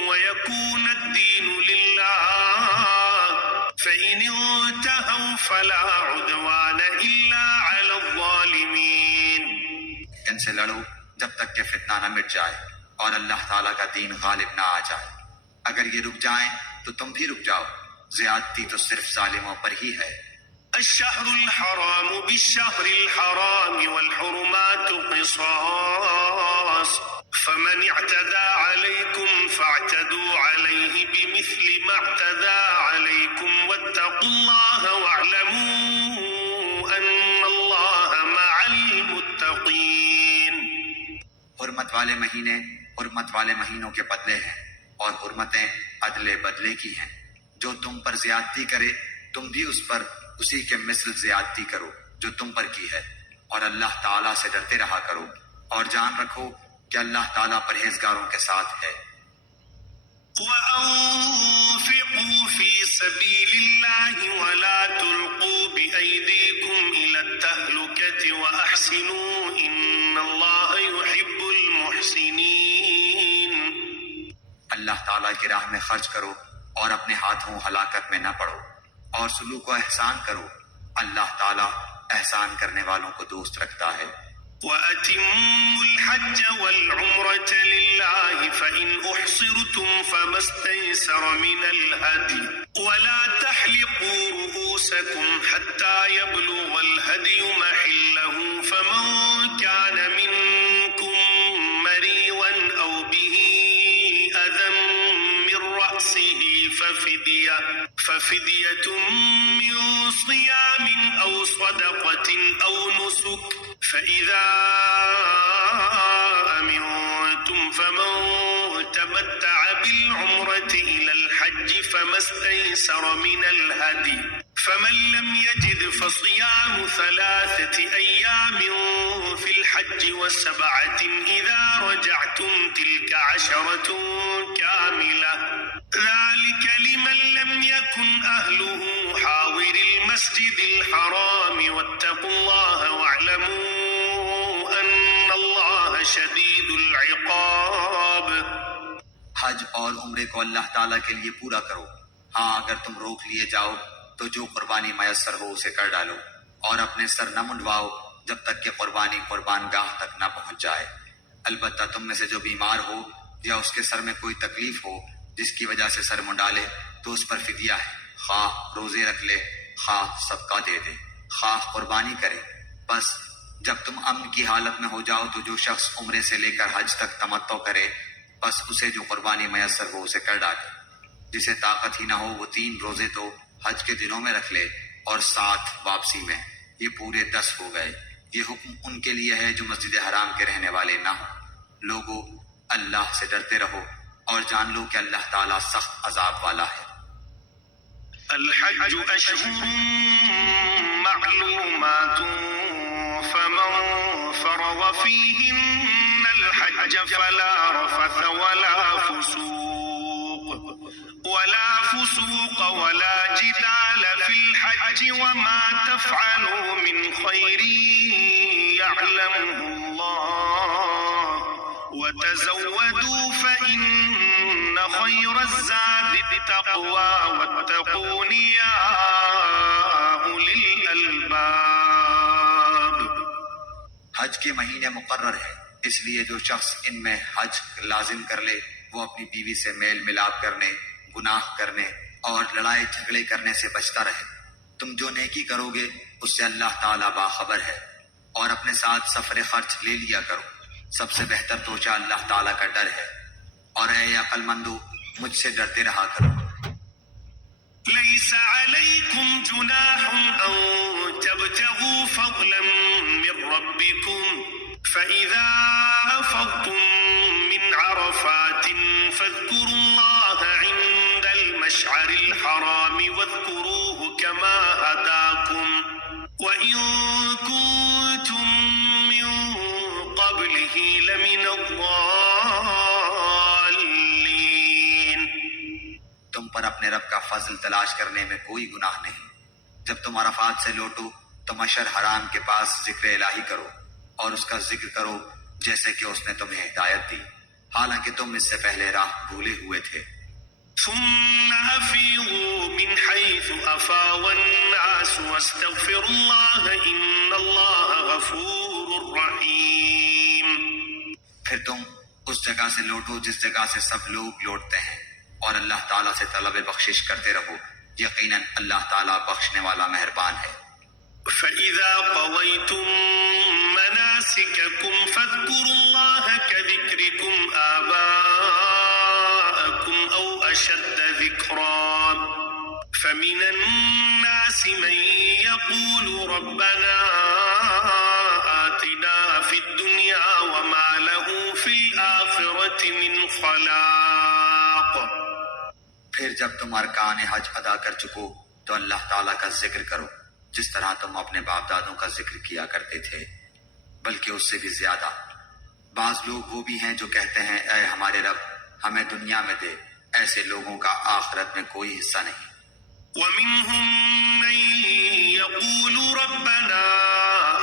وَيَكُونَ الدِّينُ لِلَّهِ فَإِنِ انْتَهَوْا فَلَا عُدْوَانَ إِلَّا عَلَى الظَّالِمِينَ. ان سے لڑو جب تک کہ فتنہ نہ مٹ جائے اور اللہ تعالیٰ کا دین غالب نہ آ جائے. اگر یہ رک جائیں تو تم بھی رک جاؤ. زیادتی تو صرف ظالموں پر ہی ہے. الشهر الحرام بالشهر الحرام والحرمات قصاص فمن اعتدى عليكم فاعتدوا عليه بمثل ما اعتدى عليكم واتقوا الله واعلموا أن الله مع المتقين. حرمت والے مہینے حرمت والے مہینوں کے بدلے ہیں، اور حرمتیں عدل بدلے کی ہیں. جو تم پر زیادتی کرے تم بھی اس پر اسی کے مثل زیادتی کرو جو تم پر کی ہے. اور اللہ تعالیٰ سے ڈرتے رہا کرو، اور جان رکھو کہ اللہ تعالیٰ پرہیزگاروں کے ساتھ ہے. وَأَنفِقُوا فِي سَبِيلِ اللَّهِ وَلَا تُلْقُوا بِأَيْدِيكُمْ إِلَى التَّهْلُكَةِ وَأَحْسِنُوا إِنَّ اللَّهَ يُحِبُّ الْمُحْسِنِينَ. اللہ تعالیٰ کی راہ میں خرچ کرو اور اپنے ہاتھوں ہلاکت میں نہ پڑو، اور سلوک و احسان کرو. اللہ تعالیٰ احسان کرنے والوں کو دوست رکھتا ہے. وَأَتِمُّوا الْحَجَّ وَالْعُمْرَةَ لِلَّهِ فَإِنْ أُحْصِرْتُمْ فَمَا اسْتَيْسَرَ مِنَ الْهَدْيِ وَلَا تَحْلِقُوا رُؤُوسَكُمْ حَتَّى يَبْلُغَ الْهَدْيُ مَحِلَّهُ فَمَنْ كَانَ مِنْكُمْ مَرِيضًا أَوْ بِهِ أَذًى مِنْ رَأْسِهِ ففدية من صيام أو صدقة أو نسك فإذا أمنتم فمن تمتع بالعمرة إلى الحج فما استيسر من الهدي فمن لم يجد فصيام 3 أيام في الحج و7 إذا رجعتم تلك 10 كاملة ذلك لمن لم يكن أهله حاضر المسجد الحرام واتقوا الله واعلموا أن الله شديد العقاب. حج اور عمرے کو اللہ تعالیٰ کے لیے پورا کرو. ہاں اگر تم روک لیے جاؤ تو جو قربانی میسر ہو اسے کر ڈالو، اور اپنے سر نہ منڈواؤ جب تک کہ قربانی قربان گاہ تک نہ پہنچ جائے. البتہ تم میں سے جو بیمار ہو یا اس کے سر میں کوئی تکلیف ہو جس کی وجہ سے سر منڈا لے تو اس پر فدیہ ہے، خواہ روزے رکھ لے، خواہ صدقہ دے دے، خواہ قربانی کرے. بس جب تم امن کی حالت میں ہو جاؤ تو جو شخص عمرے سے لے کر حج تک تمتع کرے بس اسے جو قربانی میسر ہو اسے کر ڈالے. جسے طاقت ہی نہ ہو وہ 3 روزے تو حج کے دنوں میں رکھ لے، اور 7 واپسی میں، یہ پورے 10 ہو گئے۔ یہ حکم ان کے لیے ہے جو مسجد حرام کے رہنے والے نہ ہوں۔ لوگو اللہ سے ڈرتے رہو اور جان لو کہ اللہ تعالیٰ سخت عذاب والا ہے۔ الحج أشهر معلومات فمن فرض فيهن الحج فلا رفث ولا فسوق ولا جدال في الحج وما تفعلوا من خير يعلمه الله وتزودوا فإن خير الزاد التقوى واتقون يا أولي الألباب۔ حج کے مہینے مقرر ہے، اس لیے جو شخص ان میں حج لازم کر لے وہ اپنی بیوی سے میل ملاپ کرنے، گناہ کرنے اور لڑائی جھگڑے کرنے سے بچتا رہے۔ تم جو نیکی کرو گے اس سے اللہ تعالیٰ باخبر ہے، اور اپنے ساتھ سفر خرچ لے لیا کرو۔ سب سے بہتر توچہ اللہ تعالیٰ کا ڈر ہے، اور اے عقل مندو مجھ سے ڈرتے رہا کرو۔ ليس عليكم جناح أن تبتغوا فضلا من ربكم فإذا أفضتم من عرفات فاذكروا الله عند المشعر الحرام واذكروه كما هداكم وإن كنتم من قبله لمن الضالين۔ تم پر اپنے رب کا فضل تلاش کرنے میں کوئی گناہ نہیں۔ جب تم عرفات سے لوٹو تو مشعر حرام کے پاس ذکر الہی کرو اور اس کا ذکر کرو جیسے کہ اس نے تمہیں ہدایت دی، حالانکہ تم اس سے پہلے راہ بھولے ہوئے تھے۔ ثم أفيضوا من حيث أفاض الناس واستغفروا الله إن الله غفور رحيم۔ پھر تم اس جگہ سے لوٹو جس جگہ سے سب لوگ لوٹتے ہیں، اور اللہ تعالیٰ سے طلب بخشش کرتے رہو، یقیناً اللہ تعالیٰ بخشنے والا مہربان ہے۔ فإذا قضيتم مناسككم فاذكروا الله كذكركم آباءكم أو أشد ذكرا فمن الناس من يقول ربنا آتنا في الدنيا وما له في الآخرة من خلاق۔ پھر جب تم ارکان حج ادا کر چکو تو اللہ تعالیٰ کا ذکر کرو جس طرح تم اپنے باپ دادوں کا ذکر کیا کرتے تھے، بلکہ اس سے بھی زیادہ۔ بعض لوگ وہ بھی ہیں جو کہتے ہیں اے ہمارے رب ہمیں دنیا میں دے، ایسے لوگوں کا آخرت میں کوئی حصہ نہیں۔ ومنهم من يقول ربنا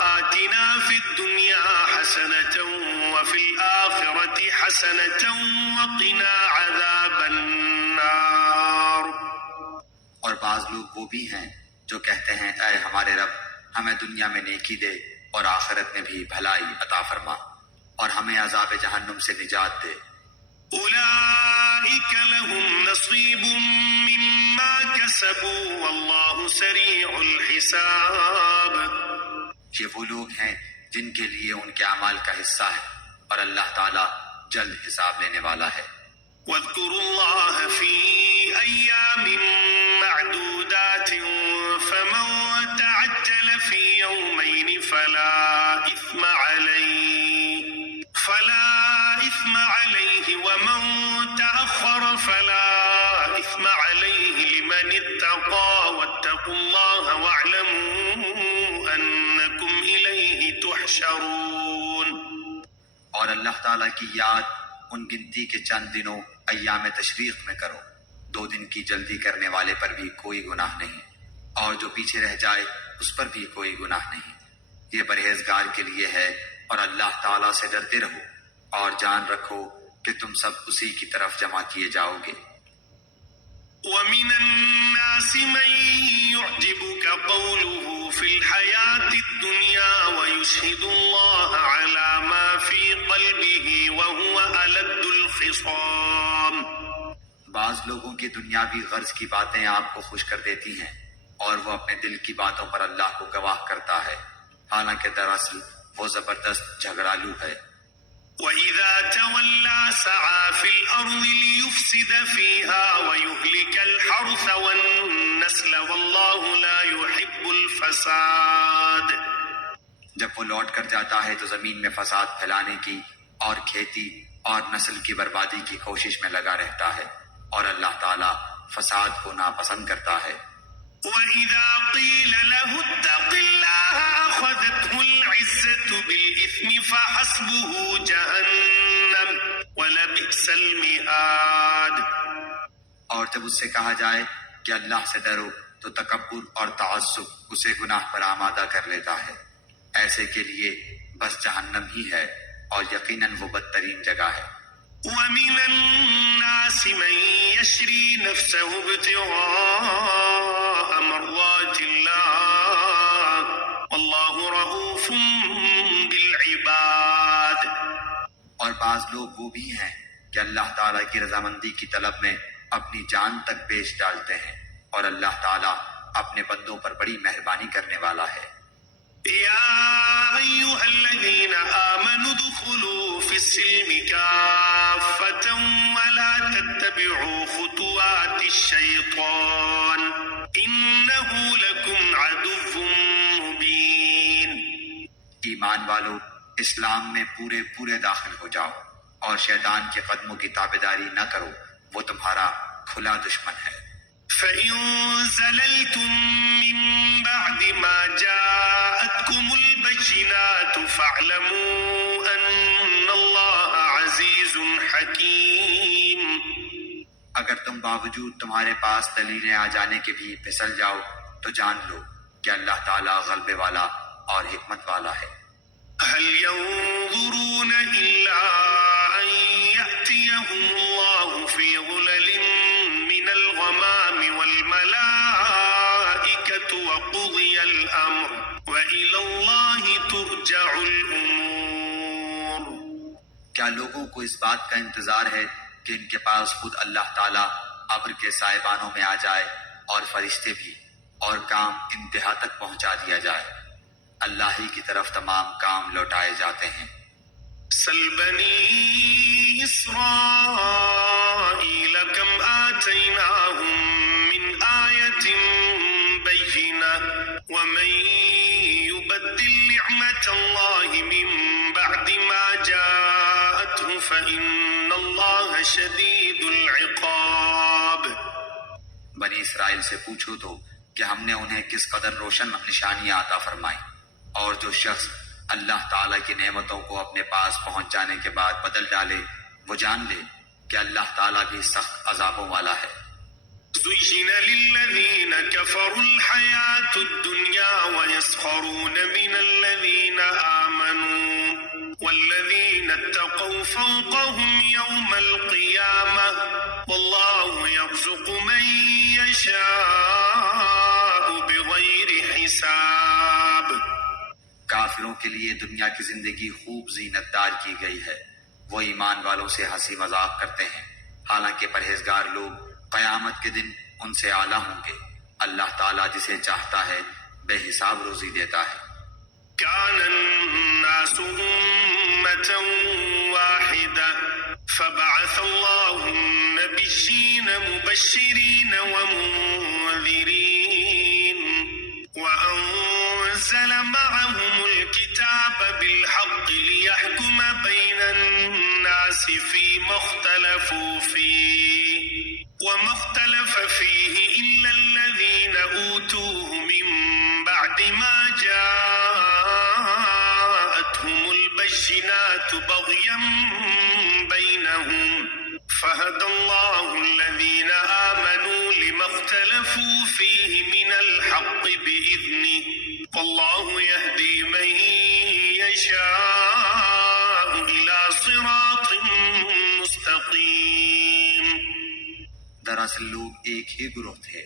آتنا في الدنيا حسنة وفي الآخرة حسنة وقنا عذاب النار۔ اور بعض لوگ وہ بھی ہیں جو کہتے ہیں اے ہمارے رب ہمیں دنیا میں نیکی دے اور آخرت میں بھی بھلائی عطا فرما اور ہمیں عذاب جہنم سے نجات دے۔ أولئك لهم نصيب مما كسبوا والله سريع الحساب۔ یہ وہ لوگ ہیں جن کے لیے ان کے اعمال کا حصہ ہے اور اللہ تعالیٰ جلد حساب لینے والا ہے۔ واذكروا الله في أيام معدودات فمن تعجل في يومين فلا إثم عليه ومن تأخر فلا إثم عليه لمن اتقى واتقوا الله واعلموا أنكم إليه تحشرون۔ اور اللہ تعالیٰ کی یاد ان گنتی کے چند دنوں ایام تشریق میں کرو، 2 دن کی جلدی کرنے والے پر بھی کوئی گناہ نہیں، اور جو پیچھے رہ جائے اس پر بھی کوئی گناہ نہیں۔ یہ پرہیزگار کے لیے ہے، اور اللہ تعالیٰ سے ڈرتے رہو اور جان رکھو کہ تم سب اسی کی طرف جمع کیے جاؤ گے۔ ومن الناس من يعجبك قوله في الحياة الدنيا ويشهد الله على ما في قلبه وهو ألد الخصام۔ بعض لوگوں کی دنیاوی غرض کی باتیں آپ کو خوش کر دیتی ہیں اور وہ اپنے دل کی باتوں پر اللہ کو گواہ کرتا ہے، حالانکہ دراصل وہ زبردست جھگڑالو ہے۔ وَإِذَا تَوَلَّى سَعَى فِي الْأَرْضِ لِيُفْسِدَ فِيهَا وَيُهْلِكَ الْحَرْثَ وَالنَّسْلَ وَاللَّهُ لَا يُحِبُّ الفساد. جب وہ لوٹ کر جاتا ہے تو زمین میں فساد پھیلانے کی اور کھیتی اور نسل کی بربادی کی کوشش میں لگا رہتا ہے، اور اللہ تعالیٰ فساد کو ناپسند کرتا ہے۔ وَإِذَا قِيلَ لَهُ اتَّقِ اللَّهَ أَخَذَتْهُ الْعِزَّةُ بِالْإِثْمِ فَحَسْبُهُ جَهَنَّمُ وَلَبِئْسَ الْمِهَادُ۔ اور جب اس سے کہا جائے کہ اللہ سے ڈرو تو تکبر اور تعصب اسے گناہ پر آمادہ کر لیتا ہے، ایسے کے لیے بس جہنم ہی ہے، اور یقیناً وہ بدترین جگہ ہے۔ وَمِنَ النَّاسِ مَن يَشْرِي نَفْسَهُ ابْتِغَاءَ مَرْضَاتِ اللَّهِ وَاللَّهُ رَءُوفٌ بِالْعِبَادِ۔ اور بعض لوگ وہ بھی ہیں کہ اللہ تعالیٰ کی رضامندی کی طلب میں اپنی جان تک بیچ ڈالتے ہیں، اور اللہ تعالیٰ اپنے بندوں پر بڑی مہربانی کرنے والا ہے۔ يا أيها الذين آمنوا ادخلوا في السلم كافة ولا تتبعوا خطوات الشيطان إنه لكم عدو مبين۔ ایمان والو، اسلام میں پورے پورے داخل ہو جاؤ، اور شیطان کے قدموں کی تابعداری نہ کرو، وہ تمہارا کھلا دشمن ہے۔ فإن زللتم من بعد ما جاءتكم البينات فاعلموا أن الله عزيز حكيم۔ اگر تم باوجود تمہارے پاس دلیلیں آ جانے کے بھی پھسل جاؤ تو جان لو کہ اللہ تعالیٰ غلبے والا اور حکمت والا ہے۔ هل ينظرون إلا أن يأتيهم الله في ظلل من الغمام والملائكة وقضي الأمر وإلى الله ترجع الأمور۔ کیا لوگوں کو اس بات کا انتظار ہے کہ ان کے پاس خود اللہ تعالیٰ ابر کے سائبانوں میں آ جائے اور فرشتے بھی، اور کام انتہا تک پہنچا دیا جائے؟ اللہ ہی کی طرف تمام کام لوٹائے جاتے ہیں۔ سل بنی اسرائیل کم آتیناہم من آیت بینہ ومن یبدل نعمت اللہ من بعد ما جاءته فإن اللہ شدید العقاب۔ بنی اسرائیل سے پوچھو تو کہ ہم نے انہیں کس قدر روشن نشانیاں عطا فرمائیں، اور جو شخص اللہ تعالیٰ کی نعمتوں کو اپنے پاس پہنچ جانے کے بعد بدل ڈالے وہ جان لے کہ اللہ تعالیٰ بھی سخت عذابوں والا ہے۔ زُيِّنَ لِلَّذِينَ كَفَرُوا الْحَيَاةُ الدُّنْيَا وَيَسْخَرُونَ مِنَ الَّذِينَ آمَنُوا وَالَّذِينَ اتَّقَوْا فَوْقَهُمْ يَوْمَ الْقِيَامَةِ وَاللَّهُ يَرْزُقُ مَن يَشَاءُ بِغَيْرِ حِسَابٍ۔ کافروں کے لیے دنیا کی زندگی خوب زینت دار کی گئی ہے، وہ ایمان والوں سے ہنسی مذاق کرتے ہیں، حالانکہ پرہیزگار لوگ قیامت کے دن ان سے اعلیٰ ہوں گے۔ اللہ تعالیٰ جسے چاہتا ہے بے حساب روزی دیتا ہے۔ كان الناس أمة واحدة فبعث الله النبيين مبشرين ومنذرين وأنزل معهم الكتاب بالحق ليحكم بين الناس فيما اختلفوا فيه وما اختلف فيه إلا الذين أوتوه من بعد ما جاءتهم البينات بغيا بينهم فهدى الله الذين آمنوا لما اختلفوا فيه من الحق بإذنه والله يهدي من يشاء إلى صراط مستقيم۔ دراصل لوگ ایک ہی گروہ تھے۔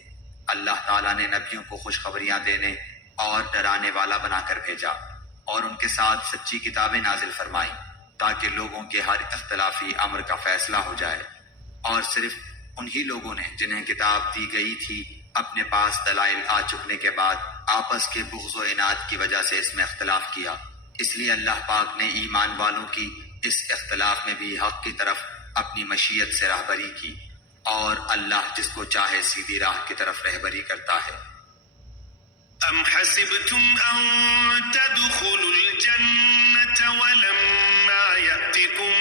اللہ تعالیٰ نے نبیوں کو خوشخبریاں دینے اور ڈرانے والا بنا کر بھیجا، اور ان کے ساتھ سچی کتابیں نازل فرمائیں تاکہ لوگوں کے ہر اختلافی امر کا فیصلہ ہو جائے، اور صرف انہی لوگوں نے جنہیں کتاب دی گئی تھی اپنے پاس دلائل آ چکنے کے بعد آپس کے بغض و عناد کی وجہ سے اس میں اختلاف کیا۔ اس لیے اللہ پاک نے ایمان والوں کی اس اختلاف میں بھی حق کی طرف اپنی مشیت سے راہبری کی، اور اللہ جس کو چاہے سیدھی راہ کی طرف رہبری کرتا ہے۔ أم حسبتم أن تدخلوا الجنة ولما يأتكم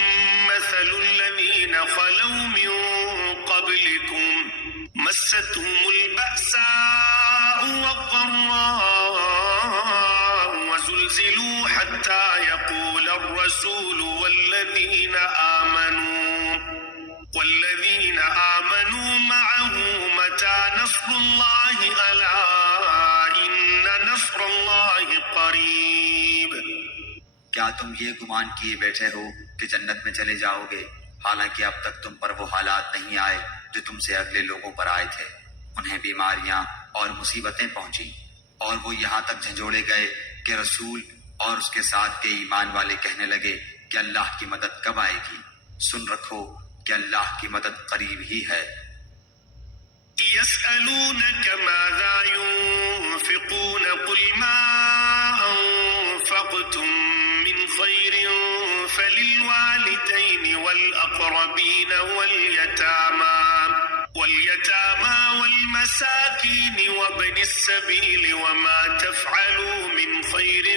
مثل الذين خلوا من قبلكم مستهم البأساء والضراء وزلزلوا حتى يقول الرسول والذين آمنوا معه متى نصر الله ألا إن نصر الله قریب۔ کیا تم یہ گمان کیے بیٹھے ہو کہ جنت میں چلے جاؤ گے، حالانکہ اب تک تم پر وہ حالات نہیں آئے جو تم سے اگلے لوگوں پر آئے تھے؟ انہیں بیماریاں اور مصیبتیں پہنچی اور وہ یہاں تک جھنجھوڑے گئے کہ رسول اور اس کے ساتھ کے ایمان والے کہنے لگے کہ اللہ کی مدد کب آئے گی؟ سن رکھو کہ اللہ کی مدد قریب ہی ہے۔ يسألونك ماذا ينفقون قل ما أنفقتم من خير فللوالدين والأقربين واليتامى والمساكين وابن السبيل وما تفعلوا من خير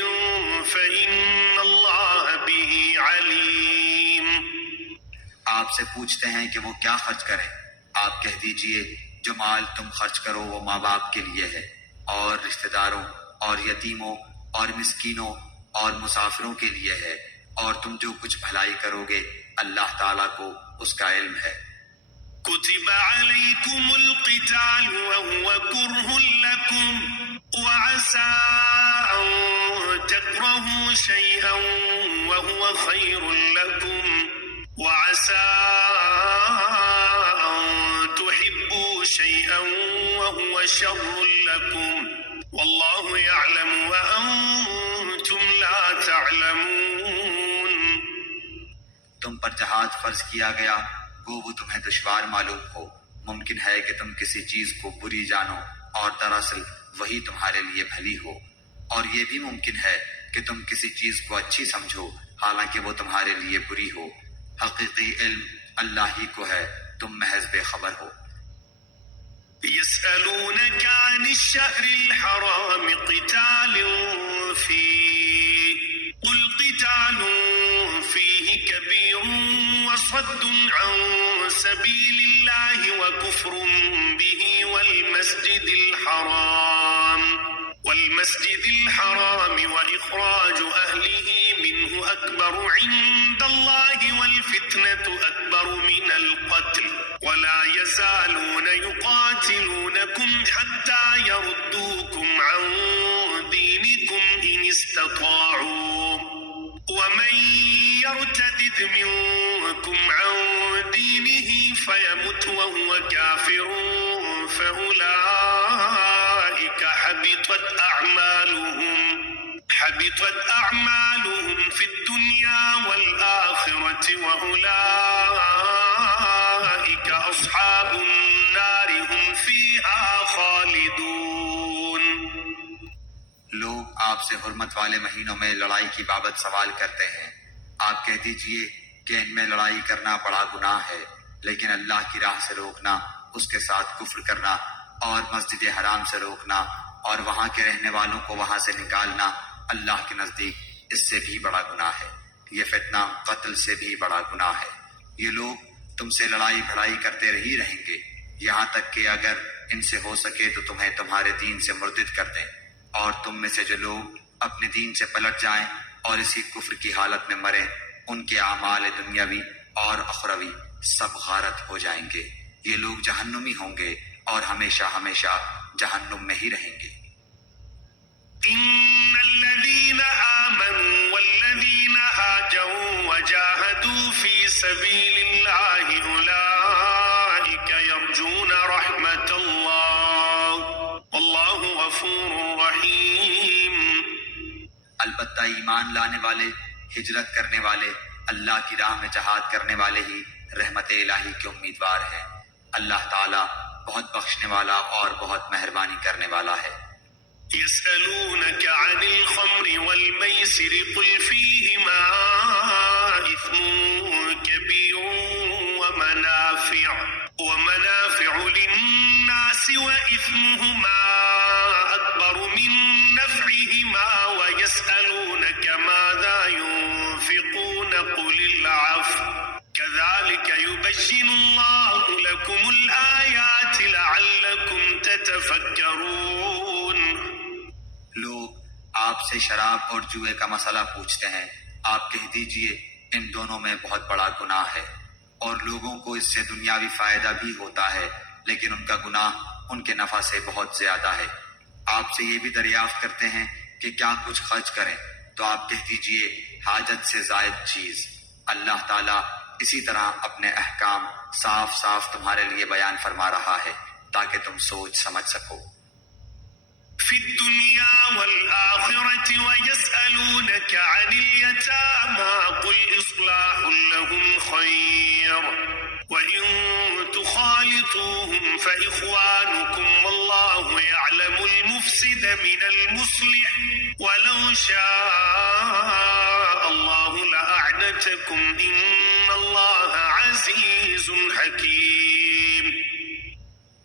فإن الله به عليم۔ آپ سے پوچھتے ہیں کہ وہ کیا خرچ کریں، آپ کہہ دیجئے جو مال تم خرچ کرو وہ ماں باپ کے لیے ہے اور رشتہ داروں اور یتیموں اور مسکینوں اور مسافروں کے لیے ہے، اور تم جو کچھ بھلائی کرو گے اللہ تعالیٰ کو اس کا علم ہے۔ كتب عليكم القتال وهو كره لكم وعسى أن تكرهوا شيئا وهو خير لكم وعسى أن تحبوا شيئا وهو شر لكم والله يعلم وأنتم لا تعلمون۔ تم پر جہاد فرض کیا گیا گو وہ تمہیں دشوار معلوم ہو، ممکن ہے کہ تم کسی چیز کو بری جانو اور دراصل وہی تمہارے لیے بھلی ہو، اور یہ بھی ممکن ہے کہ تم کسی چیز کو اچھی سمجھو حالانکہ وہ تمہارے لیے بری ہو۔ حقیقی علم اللہ ہی کو ہے، تم محض بے خبر ہو۔ يسألونك عن الشهر الحرام قتال فيه قل قتال فيه كبير وصد عن سبيل الله وكفر به والمسجد الحرام وإخراج أهله منه أكبر عند الله والفتنة أكبر من القتل ولا يزالون يقاتلونكم حتى يردوكم عن دينكم إن استطاعوا ومن يرتد منكم عن دينه فيمت وهو كافر فأولئك حبطت أعمالهم في الدنيا والآخرة وأولئك أصحاب النار هم فيها خالدون۔ لوگ آپ سے حرمت والے مہینوں میں لڑائی کی بابت سوال کرتے ہیں، آپ کہہ دیجئے کہ ان میں لڑائی کرنا بڑا گناہ ہے، لیکن اللہ کی راہ سے روکنا، اس کے ساتھ کفر کرنا اور مسجد حرام سے روکنا اور وہاں کے رہنے والوں کو وہاں سے نکالنا اللہ کے نزدیک اس سے بھی بڑا گناہ ہے، یہ فتنہ قتل سے بھی بڑا گناہ ہے۔ یہ لوگ تم سے لڑائی بھڑائی کرتے ہی رہیں گے یہاں تک کہ اگر ان سے ہو سکے تو تمہیں تمہارے دین سے مرتد کر دیں، اور تم میں سے جو لوگ اپنے دین سے پلٹ جائیں اور اسی کفر کی حالت میں مریں ان کے اعمال دنیاوی اور اخروی سب غارت ہو جائیں گے، یہ لوگ جہنمی ہوں گے اور ہمیشہ ہمیشہ جہنم میں ہی رہیں گے۔ إن الذين آمنوا والذين هاجروا وجاهدوا في سبيل الله أولئك يرجون رحمة الله والله غفور رحيم۔ البتہ ایمان لانے والے، ہجرت کرنے والے، اللہ کی راہ میں جہاد کرنے والے ہی رحمت الہی کے امیدوار ہیں۔ اللہ تعالیٰ بہت بخشنے والا اور بہت مہربانی کرنے والا ہے۔ يسألونك عن الخمر والميسر قل فيهما إثم كبير ومنافع للناس وإثمهما أكبر أكبر من نفعهما ويسألونك ماذا ينفقون قل العفو كذلك يبين الله لكم الآيات لعلكم تتفكرون. لوگ آپ سے شراب اور جوئے کا مسئلہ پوچھتے ہیں، آپ کہہ دیجئے ان دونوں میں بہت بڑا گناہ ہے، اور لوگوں کو اس سے دنیاوی فائدہ بھی ہوتا ہے، لیکن ان کا گناہ ان کے نفع سے بہت زیادہ ہے۔ آپ سے یہ بھی دریافت کرتے ہیں کہ کیا کچھ خرچ کریں، تو آپ کہہ دیجئے حاجت سے زائد چیز۔ اللہ تعالیٰ اسی طرح اپنے احکام صاف صاف تمہارے لیے بیان فرما رہا ہے تاکہ تم سوچ سمجھ سکو۔ في الدنيا والآخرة ويسألونك عن اليتامى قل إصلاح لهم خير وإن تخالطوهم فإخوانكم والله يعلم المفسد من المصلح ولو شاء الله لأعنتكم إن الله عزيز حكيم.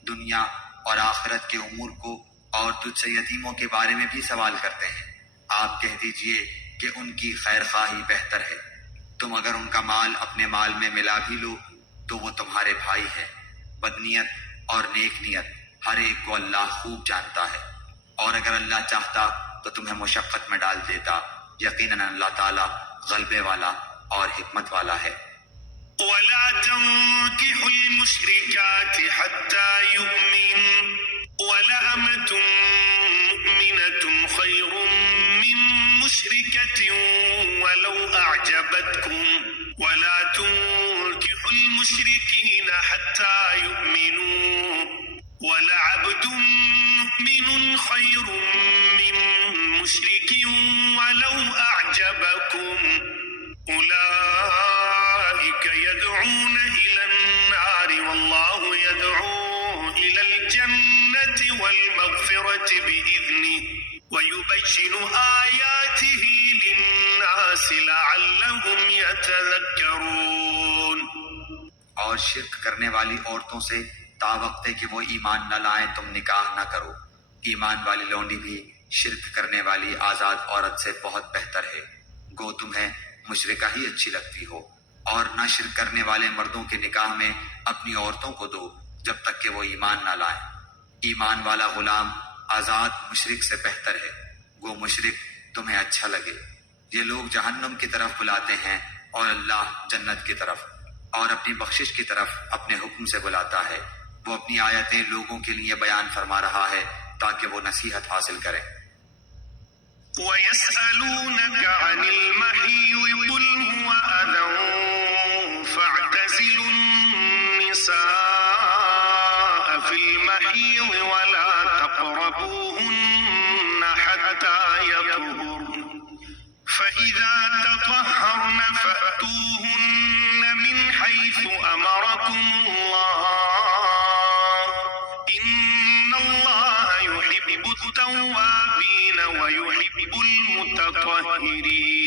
دنیا اور آخرت کے امور کو اور تجھ سے یتیموں کے بارے میں بھی سوال کرتے ہیں، آپ کہہ دیجئے کہ ان کی خیر خواہی بہتر ہے۔ تم اگر ان کا مال اپنے مال میں ملا بھی لو تو وہ تمہارے بھائی ہیں۔ بدنیت اور نیک نیت ہر ایک کو اللہ خوب جانتا ہے، اور اگر اللہ چاہتا تو تمہیں مشقت میں ڈال دیتا، یقیناً اللہ تعالیٰ غلبے والا اور حکمت والا ہے۔ ولا تنكحوا المشركات حتى يؤمن ولأمة مؤمنة خير من مشركة ولو أعجبتكم ولا تنكحوا المشركين حتى يؤمنوا ولعبد مؤمن خير من مشرك ولو أعجبكم أولئك يدعون إلى النار والله يدعو إلى الجنة والمغفرة بإذنه ويبين آياته للناس لعلهم يتذكرون. اور شرک کرنے والی عورتوں سے تا وقت کہ وہ ایمان نہ لائیں تم نکاح نہ کرو۔ ایمان والی لونڈی بھی شرک کرنے والی آزاد عورت سے بہت بہتر ہے، گو تمہیں مشرکہ ہی اچھی لگتی ہو، اور نہ شرک کرنے والے مردوں کے نکاح میں اپنی عورتوں کو دو جب تک کہ وہ ایمان نہ لائیں۔ ایمان والا غلام آزاد مشرک سے بہتر ہے، گو مشرک تمہیں اچھا لگے۔ یہ لوگ جہنم کی طرف بلاتے ہیں اور اللہ جنت کی طرف، اور اپنی بخشش کی طرف اپنے حکم سے بلاتا ہے۔ وہ اپنی آیتیں لوگوں کے لیے بیان فرما رہا ہے تاکہ وہ نصیحت حاصل کریں۔ ويسألونك عن المحيض قل هو أذى فاعتزلوا النساء في المحيض ولا تقربوهن حتى يطهرن فإذا تطهرن فأتوهن من حيث أمركم الله إن الله يحب التوابين ويحب المتطهرين.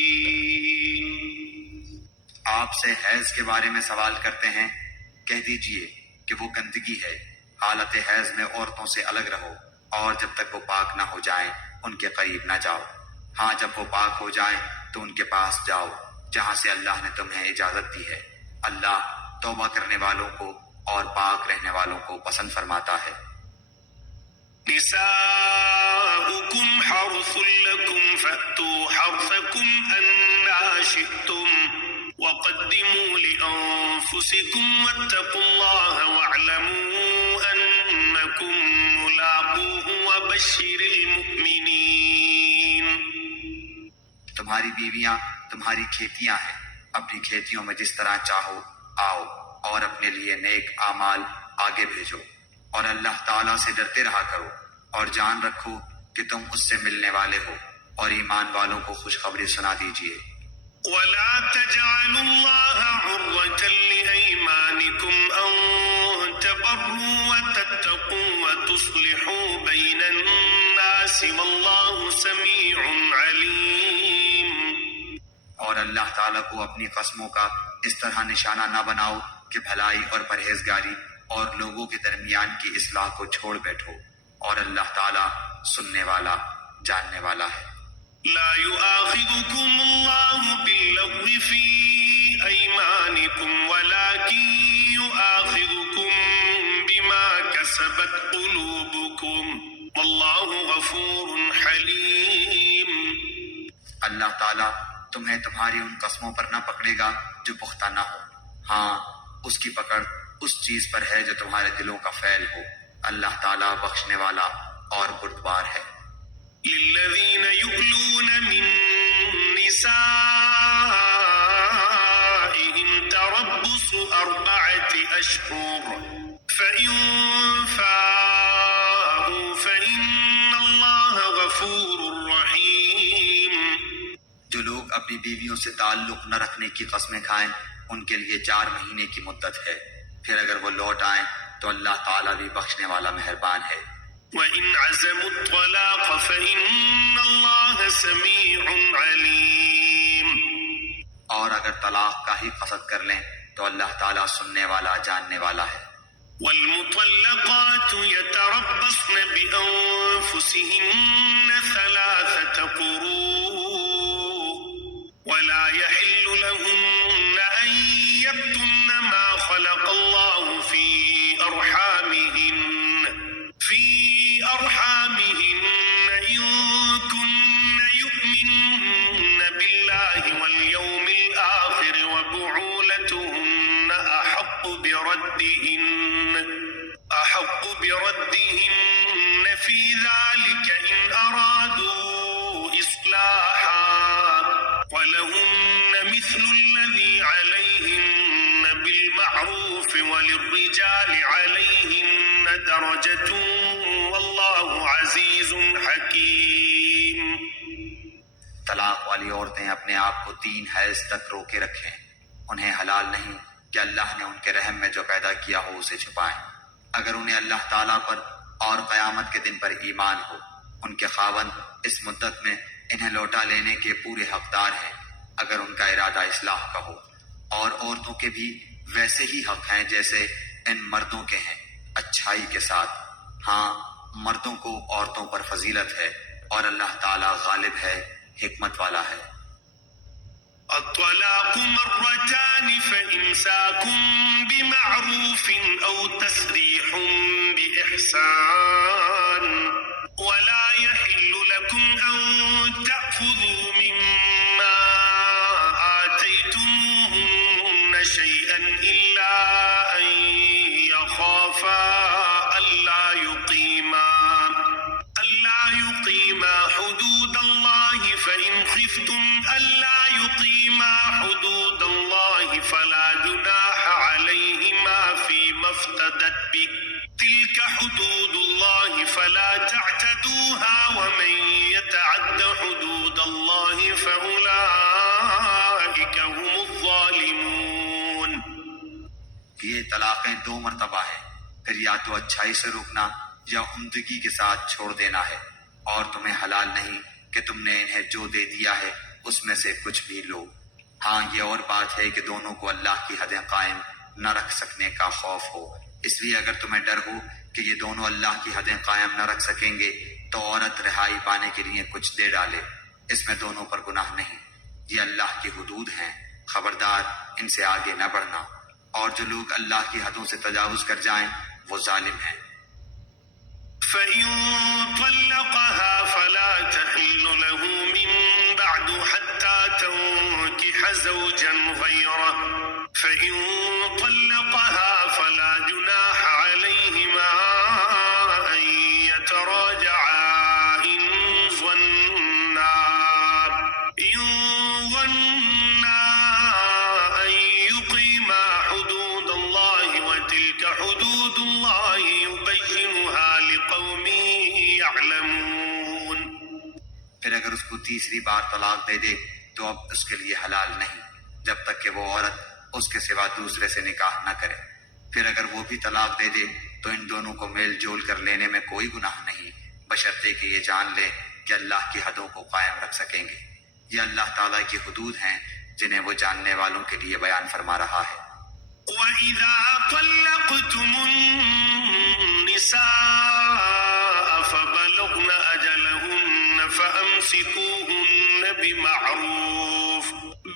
آپ سے حیض کے بارے میں سوال کرتے ہیں، کہہ دیجئے کہ وہ گندگی ہے، حالت حیض میں عورتوں سے الگ رہو، اور جب تک وہ پاک نہ ہو جائیں ان کے قریب نہ جاؤ۔ ہاں جب وہ پاک ہو جائیں تو ان کے پاس جاؤ جہاں سے اللہ نے تمہیں اجازت دی ہے۔ اللہ توبہ کرنے والوں کو اور پاک رہنے والوں کو پسند فرماتا ہے۔ نساؤكم حرث لكم فأتوا حرثكم أنى شئتم وقدموا لأنفسكم واتقوا الله واعلموا أنكم ملاقوه وبشر المؤمنين. تمہاری بیویاں تمہاری کھیتیاں ہیں، اپنی کھیتیوں میں جس طرح چاہو آؤ، اور اپنے لیے نیک اعمال آگے بھیجو، اور اللہ تعالیٰ سے ڈرتے رہا کرو، اور جان رکھو کہ تم اس سے ملنے والے ہو، اور ایمان والوں کو خوشخبری سنا دیجیے۔ ولا تجعلوا الله عرضة لأيمانكم أن تبروا وتتقوا وتصلحوا بين الناس والله سميع عليم. اور اللہ تعالیٰ کو اپنی قسموں کا اس طرح نشانہ نہ بناؤ کہ بھلائی اور پرہیزگاری اور لوگوں کے درمیان کی اصلاح کو چھوڑ بیٹھو، اور اللہ تعالیٰ سننے والا جاننے والا ہے۔ لا يؤاخذكم الله باللغو في أيمانكم ولكن يؤاخذكم بما كسبت قلوبكم والله غفور حليم۔ اللہ تعالیٰ تمہیں تمہاری ان قسموں پر نہ پکڑے گا جو پختہ نہ ہو، ہاں اس کی پکڑ اس چیز پر ہے جو تمہارے دلوں کا فعل ہو۔ اللہ تعالیٰ بخشنے والا اور بردبار ہے۔ للذين يؤلون من نسائهم تربص 4 أشهر فإن فاءوا فإن الله غفور رحيم۔ جو لوگ اپنی بیویوں سے تعلق نہ رکھنے کی قسمیں کھائیں ان کے لیے 4 مہینے کی مدت ہے، پھر اگر وہ لوٹ آئیں تو اللہ تعالیٰ بھی بخشنے والا مہربان ہے۔ وَإِنْ عَزَمُوا الطَّلَاقَ فَإِنَّ اللَّهَ سَمِيعٌ عَلِيمٌ۔ اور اگر طلاق کا ہی قصد کر لیں تو اللہ تعالیٰ سننے والا جاننے والا ہے۔ وَالْمُطَلَّقَاتُ يَتَرَبَّصْنَ بِأَنفُسِهِنَّ 3 قُرُوءٍ وَلَا يَحِلُّ لَهُنَّ أَن يَكْتُمْنَ مَا خَلَقَ اللَّهُ فِي أرحامهن إن كن يؤمن بالله واليوم الآخر وبعولتهن أحق بردهن في ذلك إن أرادوا إصلاحا ولهن مثل الذي عليهن بالمعروف وللرجال عليهن درجة والله عزيز حكيم۔ طلاق والی عورتیں اپنے آپ کو 3 حیض تک روکے رکھیں، انہیں حلال نہیں کہ اللہ نے ان کے رحم میں جو پیدا کیا ہو اسے چھپائیں۔ اگر انہیں اللہ تعالیٰ پر اور قیامت کے دن پر ایمان ہو، ان کے خاوند اس مدت میں انہیں لوٹا لینے کے پورے حقدار ہیں اگر ان کا ارادہ اصلاح کا ہو، اور عورتوں کے بھی ویسے ہی حق ہیں جیسے ان مردوں کے ہیں، اچھائی کے ساتھ۔ ہاں مردوں کو عورتوں پر فضیلت ہے اور اللہ تعالیٰ غالب ہے، حکمت والا ہے۔ الطلاق 2 فإمساكم بمعروف أو تسريح بإحسان ولا يحل لكم أن تأخذوا مما آتيتموهن شيئا إلا أن يخافا ألا يقيما حدود الله فإن خفتم ألا يقيما حدود الله فلا جناح عليهما فيما افتدت به تلك حدود الله فلا تعتدوها ومن يتعد حدود الله فأولئك هم الظالمون۔ یہ طلاقیں 2 مرتبہ ہیں، پھر یا تو اچھائی سے روکنا یا عمدگی کے ساتھ چھوڑ دینا ہے، اور تمہیں حلال نہیں کہ تم نے انہیں جو دے دیا ہے اس میں سے کچھ بھی لو۔ ہاں یہ اور بات ہے کہ دونوں کو اللہ کی حدیں قائم نہ رکھ سکنے کا خوف ہو، اس لیے اگر تمہیں ڈر ہو کہ یہ دونوں اللہ کی حدیں قائم نہ رکھ سکیں گے تو عورت رہائی پانے کے لیے کچھ دے ڈالے، اس میں دونوں پر گناہ نہیں، یہ اللہ کی حدود ہیں، خبردار ان سے آگے نہ بڑھنا، اور جو لوگ اللہ کی حدوں سے تجاوز کر جائیں وہ ظالم ہیں۔ فإن طلقها فلا تحل له من بعد حتى تنكح زوجا غيره فإن طلقها فلا جناح عليهما أن يتراجعا إن ظنا أن يقيما حدود الله وتلك حدود الله يبينها لقوم يعلمون۔ پھر اگر اس کو 3 بار طلاق دے دے تو اب اس کے لیے حلال نہیں جب تک کہ وہ عورت اس کے سوا دوسرے سے نکاح نہ کرے، پھر اگر وہ بھی طلاق دے دے تو ان دونوں کو میل جول کر لینے میں کوئی گناہ نہیں، بشرطے کہ یہ جان لیں کہ اللہ کی حدوں کو قائم رکھ سکیں گے۔ یہ اللہ تعالیٰ کی حدود ہیں جنہیں وہ جاننے والوں کے لیے بیان فرما رہا ہے۔ وَإِذَا طَلَّقْتُمُ النِّسَاءَ تمسكوهن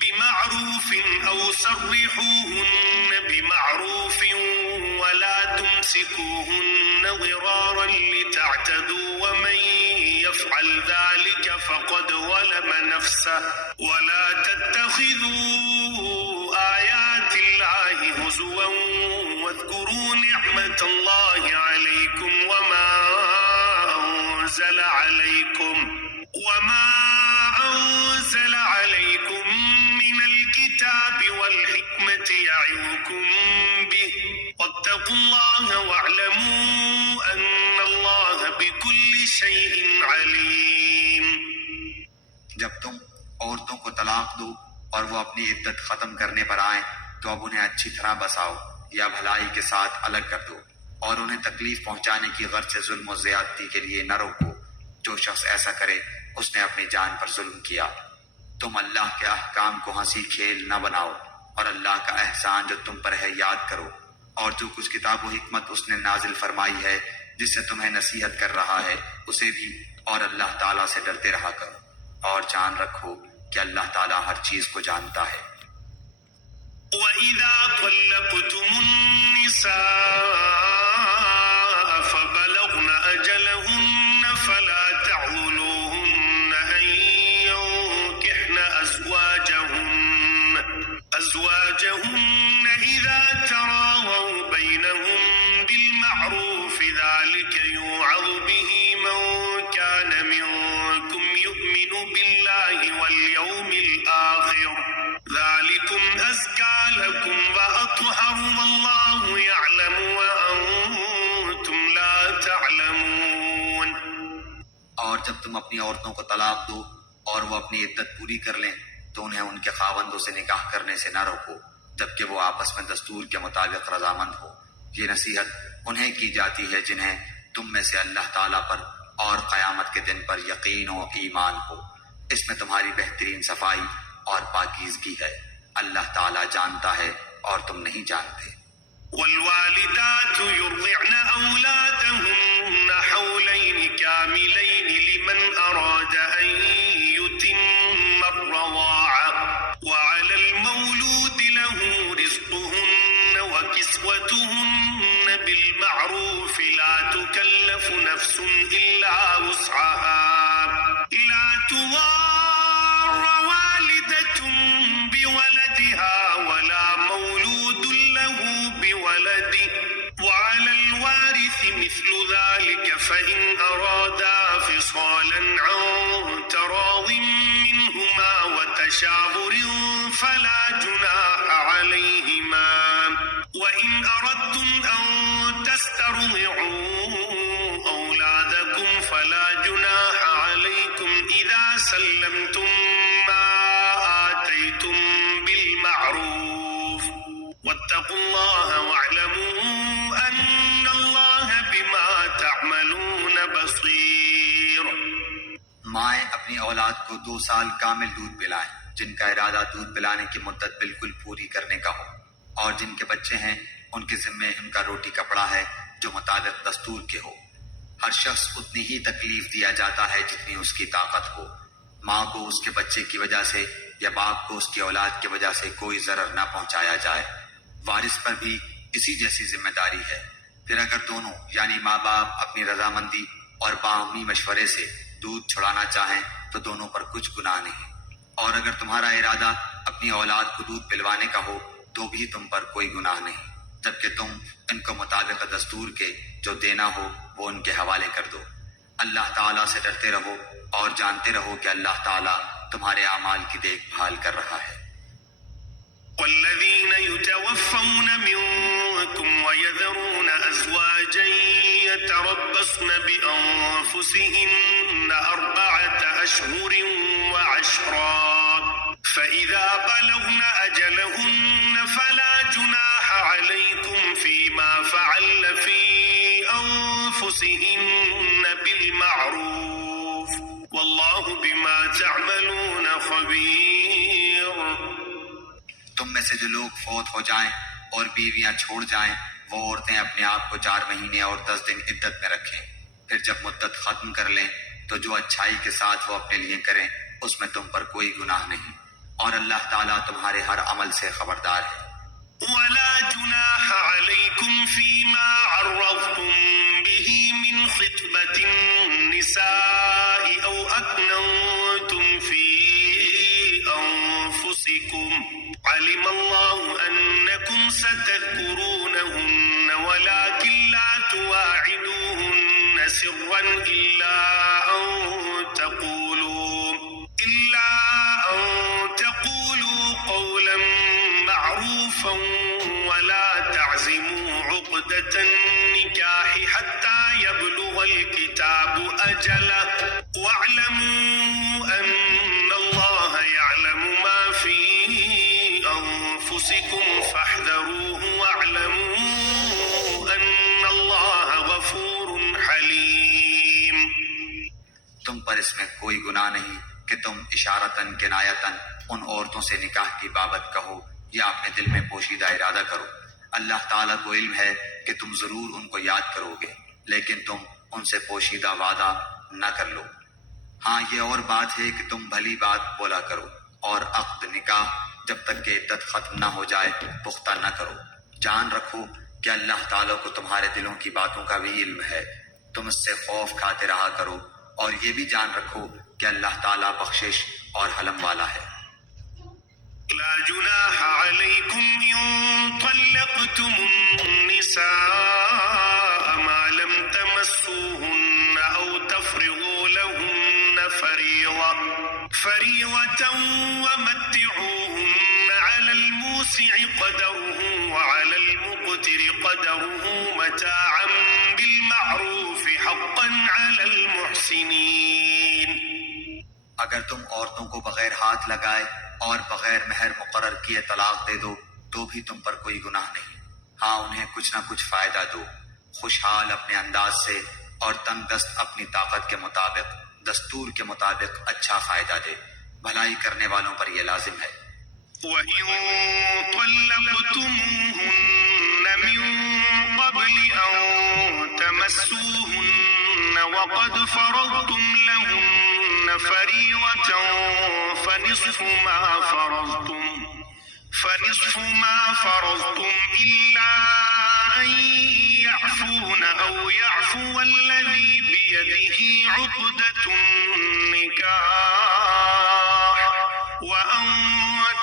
بمعروف أو سرحوهن بمعروف ولا تمسكوهن ضرارا لتعتدوا ومن يفعل ذلك فقد ظلم نفسه ولا تتخذوا آيات الله هزوا واذكروا نعمة الله عليكم وما أنزل عليكم من الكتاب والحكمة يعظكم به واتقوا الله واعلموا أن الله بكل شيء عليم. جب تم عورتوں کو طلاق دو اور وہ اپنی عدت ختم کرنے پر آئیں تو اب انہیں اچھی طرح بساؤ یا بھلائی کے ساتھ الگ کر دو اور انہیں تکلیف پہنچانے کی غرض سے ظلم و زیادتی کے لیے نہ روکو. جو شخص ایسا کرے اس نے اپنی جان پر ظلم کیا. تم اللہ کے احکام کو ہنسی کھیل نہ بناؤ اور اللہ کا احسان جو تم پر ہے یاد کرو اور جو کچھ کتاب و حکمت اس نے نازل فرمائی ہے جس سے تمہیں نصیحت کر رہا ہے اسے بھی اور اللہ تعالیٰ سے ڈرتے رہا کرو اور جان رکھو کہ اللہ تعالیٰ ہر چیز کو جانتا ہے. وَإِذَا طَلَّقْتُمُ النِّسَاءَ فَبَلَغْنَ أَجَلَهُنَّ فَلَا تَعْضُلُوهُنَّ أَن يَنكِحْنَ أَزْوَاجَهُنَّ إِذَا تَرَاضَوْا بَيْنَهُم بِالْمَعْرُوفِ ذَلِكَ يُوعَظُ بِهِ مَن كَانَ مِنكُمْ يُؤْمِنُ بِاللَّهِ وَالْيَوْمِ الْآخِرِ ذَلِكُمْ أَزْكَىٰ لَكُمْ وَأَطْهَرُ وَاللَّهُ يَعْلَمُ وَأَنتُمْ لَا تَعْلَمُونَ. اور جب تم اپنی عورتوں کو طلاق دو اور وہ اپنی عدت پوری کر لیں تو انہیں ان کے خاوندوں سے نکاح کرنے سے نہ روکو جبکہ وہ آپس میں دستور کے مطابق رضامند ہو. یہ نصیحت انہیں کی جاتی ہے جنہیں تم میں سے اللہ تعالیٰ پر اور قیامت کے دن پر یقین و ایمان ہو. اس میں تمہاری بہترین صفائی اور پاکیزگی ہے. اللہ تعالیٰ جانتا ہے اور تم نہیں جانتے. والوالدات يرضعن أولادهن حولين كاملين لمن أراد أن يتم الرضاعة وعلى المولود له رزقهن وكسوتهن بالمعروف لا تكلف نفس إلا وسعها لا تضار والدة بولدها ولا مولود له بولده وعلى الوارث مثل ذلك فإن أرادا فصالا عن تراض منهما وتشاور فلا جناح عليهما وإن أردتم أن تسترضعوا أولادكم فلا جناح عليكم إذا سلمتم ما آتيتم بالمعروف واتقوا الله واعلموا أن الله بما تعملون بصير. مائیں اپنی اولاد کو 2 سال کامل دودھ پلائیں جن کا ارادہ دودھ پلانے کی مدت بالکل پوری کرنے کا ہو اور جن کے بچے ہیں ان کے ذمے ان کا روٹی کپڑا ہے جو مطابق دستور کے ہو. ہر شخص اتنی ہی تکلیف دیا جاتا ہے جتنی اس کی طاقت ہو. ماں کو اس کے بچے کی وجہ سے یا باپ کو اس کی اولاد کی وجہ سے کوئی ضرر نہ پہنچایا جائے. وارث پر بھی اسی جیسی ذمہ داری ہے. پھر اگر دونوں یعنی ماں باپ اپنی رضامندی اور باہمی مشورے سے دودھ چھڑانا چاہیں تو دونوں پر کچھ گناہ نہیں. اور اگر تمہارا ارادہ اپنی اولاد کو دودھ پلوانے کا ہو تو بھی تم پر کوئی گناہ نہیں جبکہ تم ان کو مطابق دستور کے جو دینا ہو وہ ان کے حوالے کر دو. اللہ تعالیٰ سے ڈرتے رہو اور جانتے رہو کہ اللہ تعالیٰ تمہارے اعمال کی دیکھ بھال کر رہا ہے. والذين يتوفون منكم ويذرون أزواجا يتربصن بأنفسهن 4 أشهر و10 فإذا بلغن أجلهن فلا جناح عليكم فيما فعلن في أنفسهن بالمعروف والله بما تعملون خبير. تم میں سے جو لوگ فوت ہو جائیں اور بیویاں چھوڑ جائیں وہ عورتیں اپنے آپ کو 4 مہینے اور 10 دن عدت میں رکھیں. پھر جب مدت ختم کر لیں تو جو اچھائی کے ساتھ وہ اپنے لیے کریں اس میں تم پر کوئی گناہ نہیں، اور اللہ تعالیٰ تمہارے ہر عمل سے خبردار ہے۔ ولا جناح عليكم فيما عرضتم به من خطبة النساء أو أكننتم في أنفسكم علم الله أنكم ستذكرونهن ولكن لا تواعدوهن سرا إلا أن تقولوا قولا معروفا ولا تعزموا عقدة النكاح حتى يبلغ الكتاب أجله واعلموا أن الله يعلم ما في أنفسكم فاحذروه واعلموا أن الله غفور حليم۔ تم پر اس میں کوئی گناہ نہیں کہ تم اشارتاً کنایتاً ان عورتوں سے نکاح کی بابت کہو یا اپنے دل میں پوشیدہ ارادہ کرو۔ اللہ تعالیٰ کو علم ہے کہ تم ضرور ان کو یاد کرو گے، لیکن تم ان سے پوشیدہ وعدہ نہ کر لو۔ ہاں یہ اور بات ہے کہ تم بھلی بات بولا کرو، اور عقد نکاح جب تک کہ عدت ختم نہ ہو جائے پختہ نہ کرو۔ جان رکھو کہ اللہ تعالیٰ کو تمہارے دلوں کی باتوں کا بھی علم ہے، تم اس سے خوف کھاتے رہا کرو، اور یہ بھی جان رکھو کہ اللہ تعالیٰ بخشش اور حلم والا ہے۔ لا جناح عليكم إن طلقتم النساء ما لم تمسوهن أو تفرضوا لهن فريضة ومتعوهن على الموسع قدره وعلى المقتر قدره متاعا بالمعروف حقا على المحسنين۔ اگر تم عورتوں کو بغیر ہاتھ لگائے اور بغیر مہر مقرر کیے طلاق دے دو تو بھی تم پر کوئی گناہ نہیں۔ ہاں انہیں کچھ نہ کچھ فائدہ دو، خوشحال اپنے انداز سے اور تنگ دست اپنی طاقت کے مطابق، دستور کے مطابق اچھا فائدہ دے، بھلائی کرنے والوں پر یہ لازم ہے۔ وَإِن طَلَّقْتُمُوهُنَّ مِن قَبْلِ أَن تَمَسُّوهُنَّ وَقَدْ فَرَضْتُمْ لَهُنَّ فَرِيضَةً فَنِصْفُ مَا فَرَضْتُمْ إِلَّا أَن يَعْفُونَ أَوْ يَعْفُوَ الَّذِي بِيَدِهِ عُقْدَةُ النِّكَاحِ وَأَن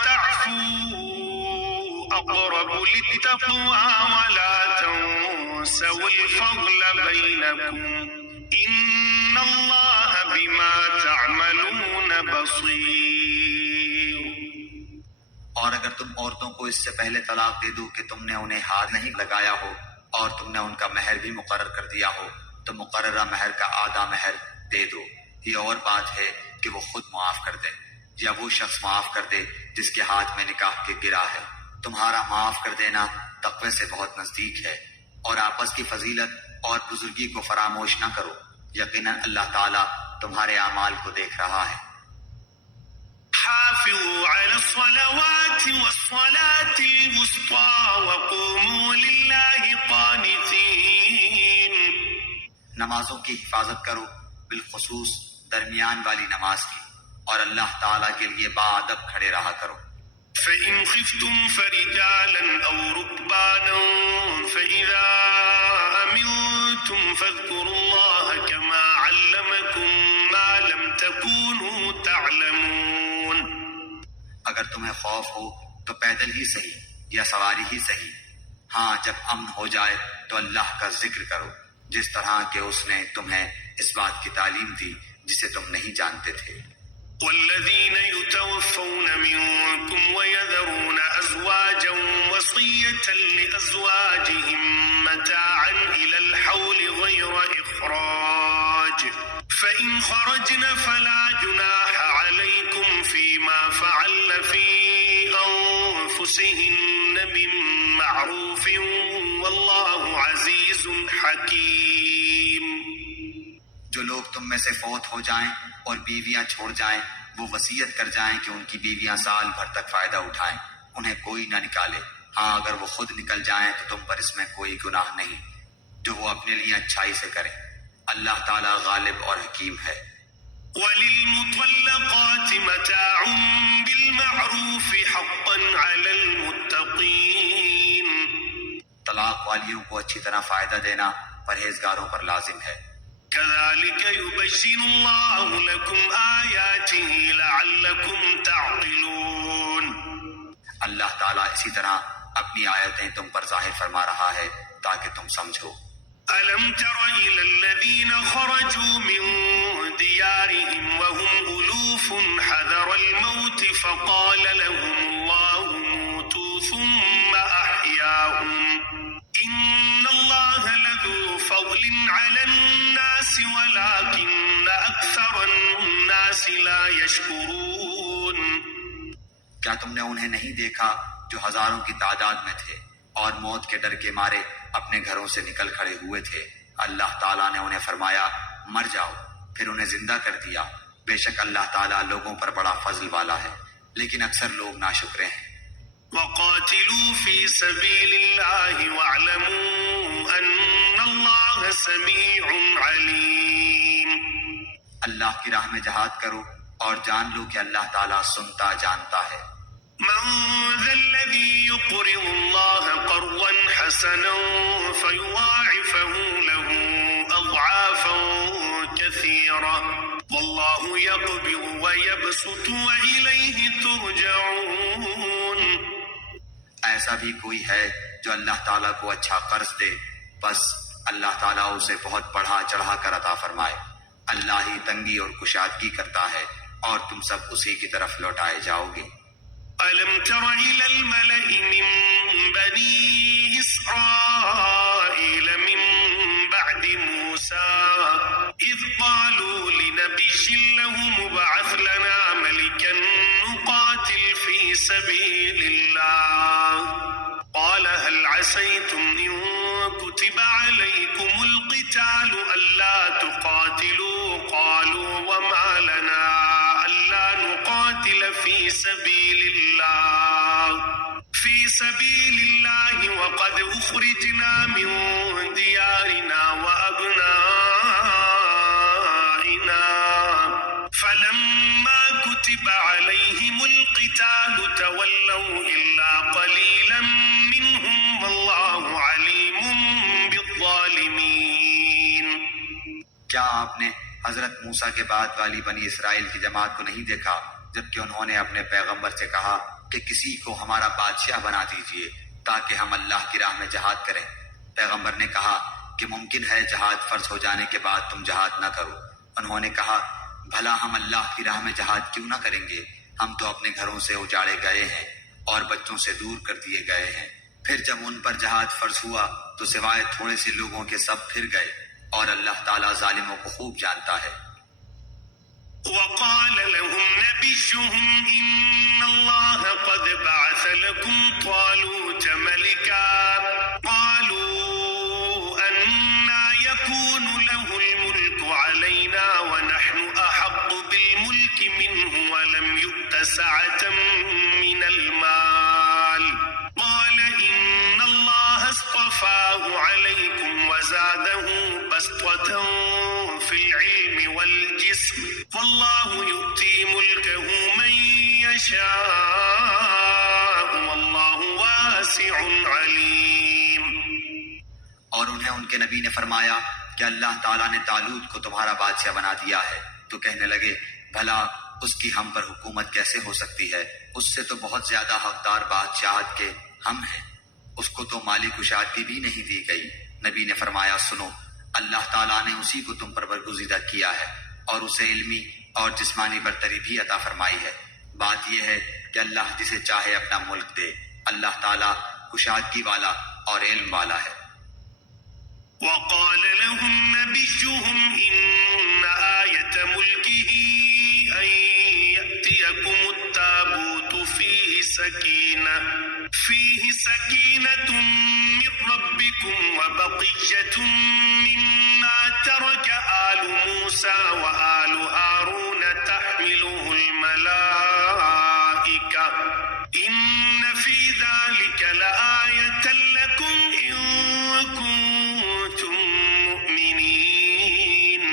تعفوا أقرب للتقوى ولا تنسوا الفضل بينكم إن الله بما تعملون بصير۔ اور اگر تم عورتوں کو اس سے پہلے طلاق دے دو کہ تم نے انہیں ہاتھ نہیں لگایا ہو اور تم نے ان کا مہر بھی مقرر کر دیا ہو تو مقررہ مہر کا آدھا مہر دے دو۔ یہ اور بات ہے کہ وہ خود معاف کر دے یا وہ شخص معاف کر دے جس کے ہاتھ میں نکاح کے گرا ہے۔ تمہارا معاف کر دینا تقوی سے بہت نزدیک ہے، اور آپس کی فضیلت اور بزرگی کو فراموش نہ کرو، یقیناً اللہ تعالیٰ تمہارے اعمال کو دیکھ رہا ہے۔ حافظوا على الصلوات والصلاة الوسطى وقوموا لله قانتين۔ نمازوں کی حفاظت کرو، بالخصوص درمیان والی نماز کی، اور اللہ تعالیٰ کے لیے باادب کھڑے رہا کرو۔ فَإِنْ خِفْتُمْ فَرِجَالًا أَوْ رُكْبَانًا فَإِذَا أَمِنْتُمْ فَاذْكُرُوا اللَّهَ كَمَا عَلَّمَكُمْ مَا لَمْ تَكُونُوا تَعْلَمُونَ۔ اگر تمہیں خوف ہو تو پیدل ہی صحیح یا سواری ہی صحیح، ہاں جب امن ہو جائے تو اللہ کا ذکر کرو جس طرح کہ اس نے تمہیں اس بات کی تعلیم دی جسے تم نہیں جانتے تھے۔ والذين يتوفون منكم ويذرون أزواجا وصية لأزواجهم متاعا إلى الحول غير إخراج فإن خرجن فلا جناح عليكم فيما فعلن في أنفسهن من معروف والله عزيز حكيم۔ جو لوگ تم میں سے فوت ہو جائیں اور بیویاں چھوڑ جائیں وہ وصیت کر جائیں کہ ان کی بیویاں سال بھر تک فائدہ اٹھائیں، انہیں کوئی نہ نکالے۔ ہاں اگر وہ خود نکل جائیں تو تم پر اس میں کوئی گناہ نہیں، جو وہ اپنے لیے اچھائی سے کریں۔ اللہ تعالیٰ غالب اور حکیم ہے۔ وللمطلقات متاع بالمعروف حقا على المتقين. طلاق والیوں کو اچھی طرح فائدہ دینا پرہیزگاروں پر لازم ہے. كذلك يبين الله لكم آياته لعلكم تعقلون. اللہ تعالیٰ اسی طرح اپنی آیتیں تم پر ظاہر فرما رہا ہے تاکہ تم سمجھو. ألم تر إلى الذين خرجوا من ديارهم وهم ألوف حذر الموت فقال لهم الله موتوا ثم أحياهم إن الله لذو فضل على الناس ولكن أكثر الناس لا يشكرون. کیا تم نے انہیں نہیں دیکھا جو ہزاروں کی تعداد میں تھے اور موت کے ڈر کے مارے اپنے گھروں سے نکل کھڑے ہوئے تھے؟ اللہ تعالیٰ نے انہیں فرمایا مر جاؤ، پھر انہیں زندہ کر دیا. بے شک اللہ تعالیٰ لوگوں پر بڑا فضل والا ہے، لیکن اکثر لوگ ناشکرے ہیں. وقاتلوا في سبيل الله واعلموا أن الله سميع عليم. اللہ کی راہ میں جہاد کرو اور جان لو کہ اللہ تعالیٰ سنتا جانتا ہے. من ذا الذي يقرض الله قرضا حسنا فيضاعفه له أضعافا كثيرة والله يقبض ويبسط وإليه ترجعون. ایسا بھی کوئی ہے جو اللہ تعالیٰ کو اچھا قرض دے، بس اللہ تعالیٰ اسے بہت بڑھا چڑھا کر عطا فرمائے. اللہ ہی تنگی اور کشادگی کرتا ہے اور تم سب اسی کی طرف لوٹائے جاؤ گے. ألم تر إلى الملأ من بني إسرائيل من بعد موسى إذ قالوا لنبي له مبعث لنا ملكا نقاتل في سبيل الله قال هل عسيتم إن كتب عليكم القتال ألا تقاتلوا قالوا وما لنا ألا نقاتل في سبيل الله وقد أخرجنا من ديارنا وأبنائنا فلما كتب عليهم القتال تولوا إلا قليلا منهم والله عليم بالظالمين. کیا آپ نے حضرت موسیٰ کے بعد والی بنی اسرائیل کی جماعت کو نہیں دیکھا جبکہ انہوں نے اپنے پیغمبر سے کہا کہ کسی کو ہمارا بادشاہ بنا دیجئے تاکہ ہم اللہ کی راہ میں جہاد کریں؟ پیغمبر نے کہا کہ ممکن ہے جہاد فرض ہو جانے کے بعد تم جہاد نہ کرو. انہوں نے کہا بھلا ہم اللہ کی راہ میں جہاد کیوں نہ کریں گے؟ ہم تو اپنے گھروں سے اجاڑے گئے ہیں اور بچوں سے دور کر دیے گئے ہیں. پھر جب ان پر جہاد فرض ہوا تو سوائے تھوڑے سے لوگوں کے سب پھر گئے اور اللہ تعالیٰ ظالموں کو خوب جانتا ہے. وقال لهم نبيهم إن الله قد بعث لكم طالوت ملكا قالوا أنا يكون له الملك علينا ونحن أحق بالملك منه ولم يؤت سعة من المال قال إن الله اصطفاه عليكم وزاده بسطة في العلم والجسم والله يؤتي ملكه من يشاء والله واسع عليم. اور انہیں ان کے نبی نے فرمایا کہ اللہ تعالیٰ نے طالوت کو تمہارا بادشاہ بنا دیا ہے. تو کہنے لگے بھلا اس کی ہم پر حکومت کیسے ہو سکتی ہے؟ اس سے تو بہت زیادہ حقدار بادشاہت کے ہم ہیں. اس کو تو مالی کشادگی بھی نہیں دی گئی. نبی نے فرمایا سنو، اللہ تعالیٰ نے اسی کو تم پر برگزیدہ کیا ہے اور اسے علمی اور جسمانی برتری بھی عطا فرمائی ہے. بات یہ ہے کہ اللہ جسے چاہے اپنا ملک دے. اللہ تعالیٰ کشادگی والا اور علم والا ہے. وقال لهم نبيهم إن آية ملكه أن يأتيكم التابوت فيه سكينة من ربكم وبقية مما ترك آل موسى وآل هارون تحمله الملائكة إن في ذلك لآية لكم إن كنتم مؤمنين.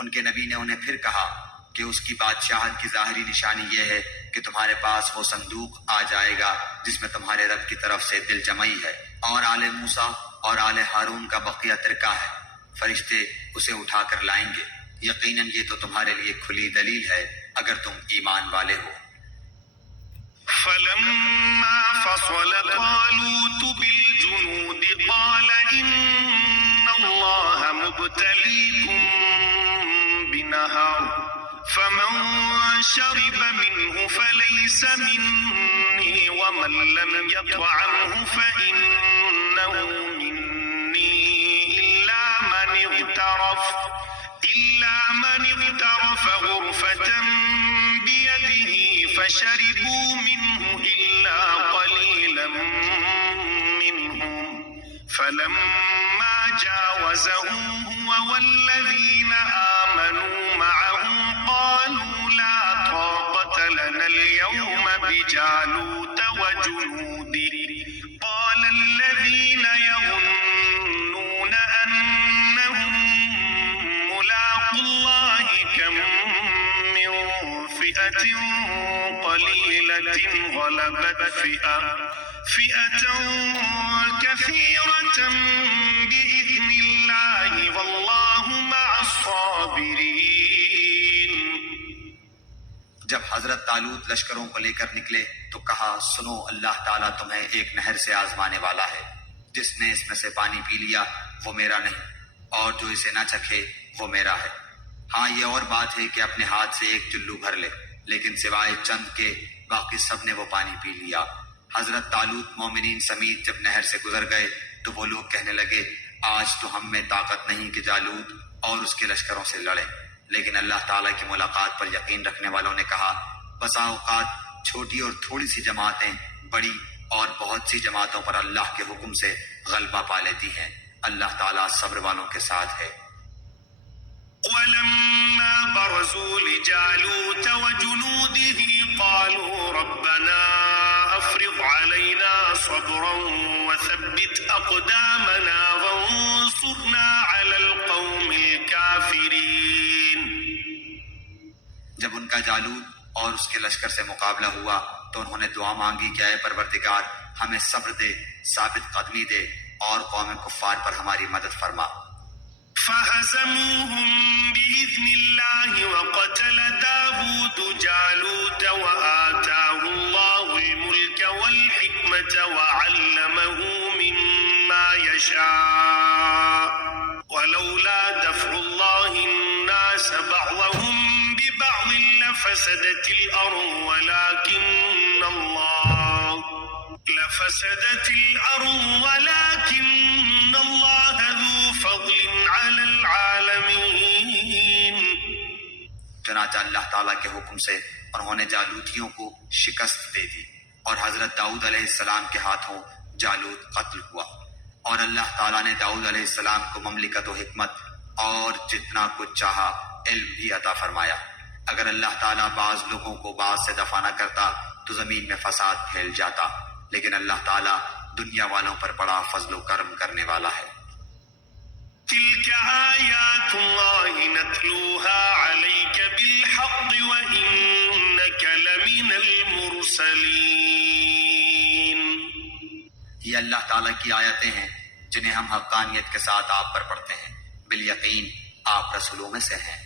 ان کے نبی نے انہیں پھر کہا کہ اس کی بادشاہت کی ظاہری نشانی یہ ہے کہ تمہارے پاس وہ صندوق آ جائے گا جس میں تمہارے رب کی طرف سے دل جمعی ہے اور آل موسیٰ اور آل ہارون کا بقیہ ترکہ ہے، فرشتے اسے اٹھا کر لائیں گے، یقیناً یہ تو تمہارے لیے کھلی دلیل ہے اگر تم ایمان والے ہو۔ فلما فصل طالوت بالجنود قال إن الله مبتليكم بنهر فمن شرب منه فليس مني ومن لم يطعمه فإنه مني إلا من اغترف غرفة بيده فشربوا منه إلا قليلا منهم فلما جاوزه هو والذين آمنوا معه قالوا لا طاقة لنا اليوم بجالوت وجنوده قال الذين يظنون أنهم ملاقو الله كم من فئة قليلة غلبت فئة كثيرة بإذن الله والله مع الصابرين۔ جب حضرت طالوت لشکروں کو لے کر نکلے تو کہا، سنو اللہ تعالیٰ تمہیں ایک نہر سے آزمانے والا ہے، جس نے اس میں سے پانی پی لیا وہ میرا نہیں، اور جو اسے نہ چکھے وہ میرا ہے۔ ہاں یہ اور بات ہے کہ اپنے ہاتھ سے ایک چلو بھر لے، لیکن سوائے چند کے باقی سب نے وہ پانی پی لیا۔ حضرت طالوت مومنین سمیت جب نہر سے گزر گئے تو وہ لوگ کہنے لگے، آج تو ہم میں طاقت نہیں کہ جالوت اور اس کے لشکروں سے لڑیں، لیکن اللہ تعالیٰ کی ملاقات پر یقین رکھنے والوں نے کہا، بسا اوقات چھوٹی اور تھوڑی سی جماعتیں بڑی اور بہت سی جماعتوں پر اللہ کے حکم سے غلبہ پا لیتی ہیں، اللہ تعالیٰ صبر والوں کے ساتھ ہے۔ ولما برزوا لجالوت وجنوده قالوا ربنا أفرغ علينا صبرا وثبت أقدامنا وانصرنا على القوم الكافرين۔ جب ان کا جالوت اور اس کے لشکر سے مقابلہ ہوا تو انہوں نے دعا مانگی کہ اے پروردگار ہمیں صبر دے، ثابت قدمی دے اور قوم کفار پر ہماری مدد فرما۔ فهزموهم بإذن الله وقتل داود جالوت وآتاه الله الملك والحكمة وعلمه مما يشاء ولولا دفع الله الناس بعضهم ببعض لفسدت الأرض ولكن الله ذو فضل على العالمين۔ چنانچہ اللہ تعالیٰ کے حکم سے انہوں نے جالوتیوں کو شکست دے دی اور حضرت داؤد علیہ السلام کے ہاتھوں جالوت قتل ہوا، اور اللہ تعالیٰ نے داؤد علیہ السلام کو مملکت و حکمت اور جتنا کچھ چاہا علم بھی عطا فرمایا۔ اگر اللہ تعالیٰ بعض لوگوں کو بعض سے دفع نہ کرتا تو زمین میں فساد پھیل جاتا، لیکن اللہ تعالیٰ دنیا والوں پر بڑا فضل و کرم کرنے والا ہے۔ تلك آیات اللہ نتلوها علیک بالحق وإنک لمن المرسلین۔ یہ اللہ تعالیٰ کی آیتیں ہیں جنہیں ہم حقانیت کے ساتھ آپ پر پڑھتے ہیں، بالیقین آپ رسولوں میں سے ہیں۔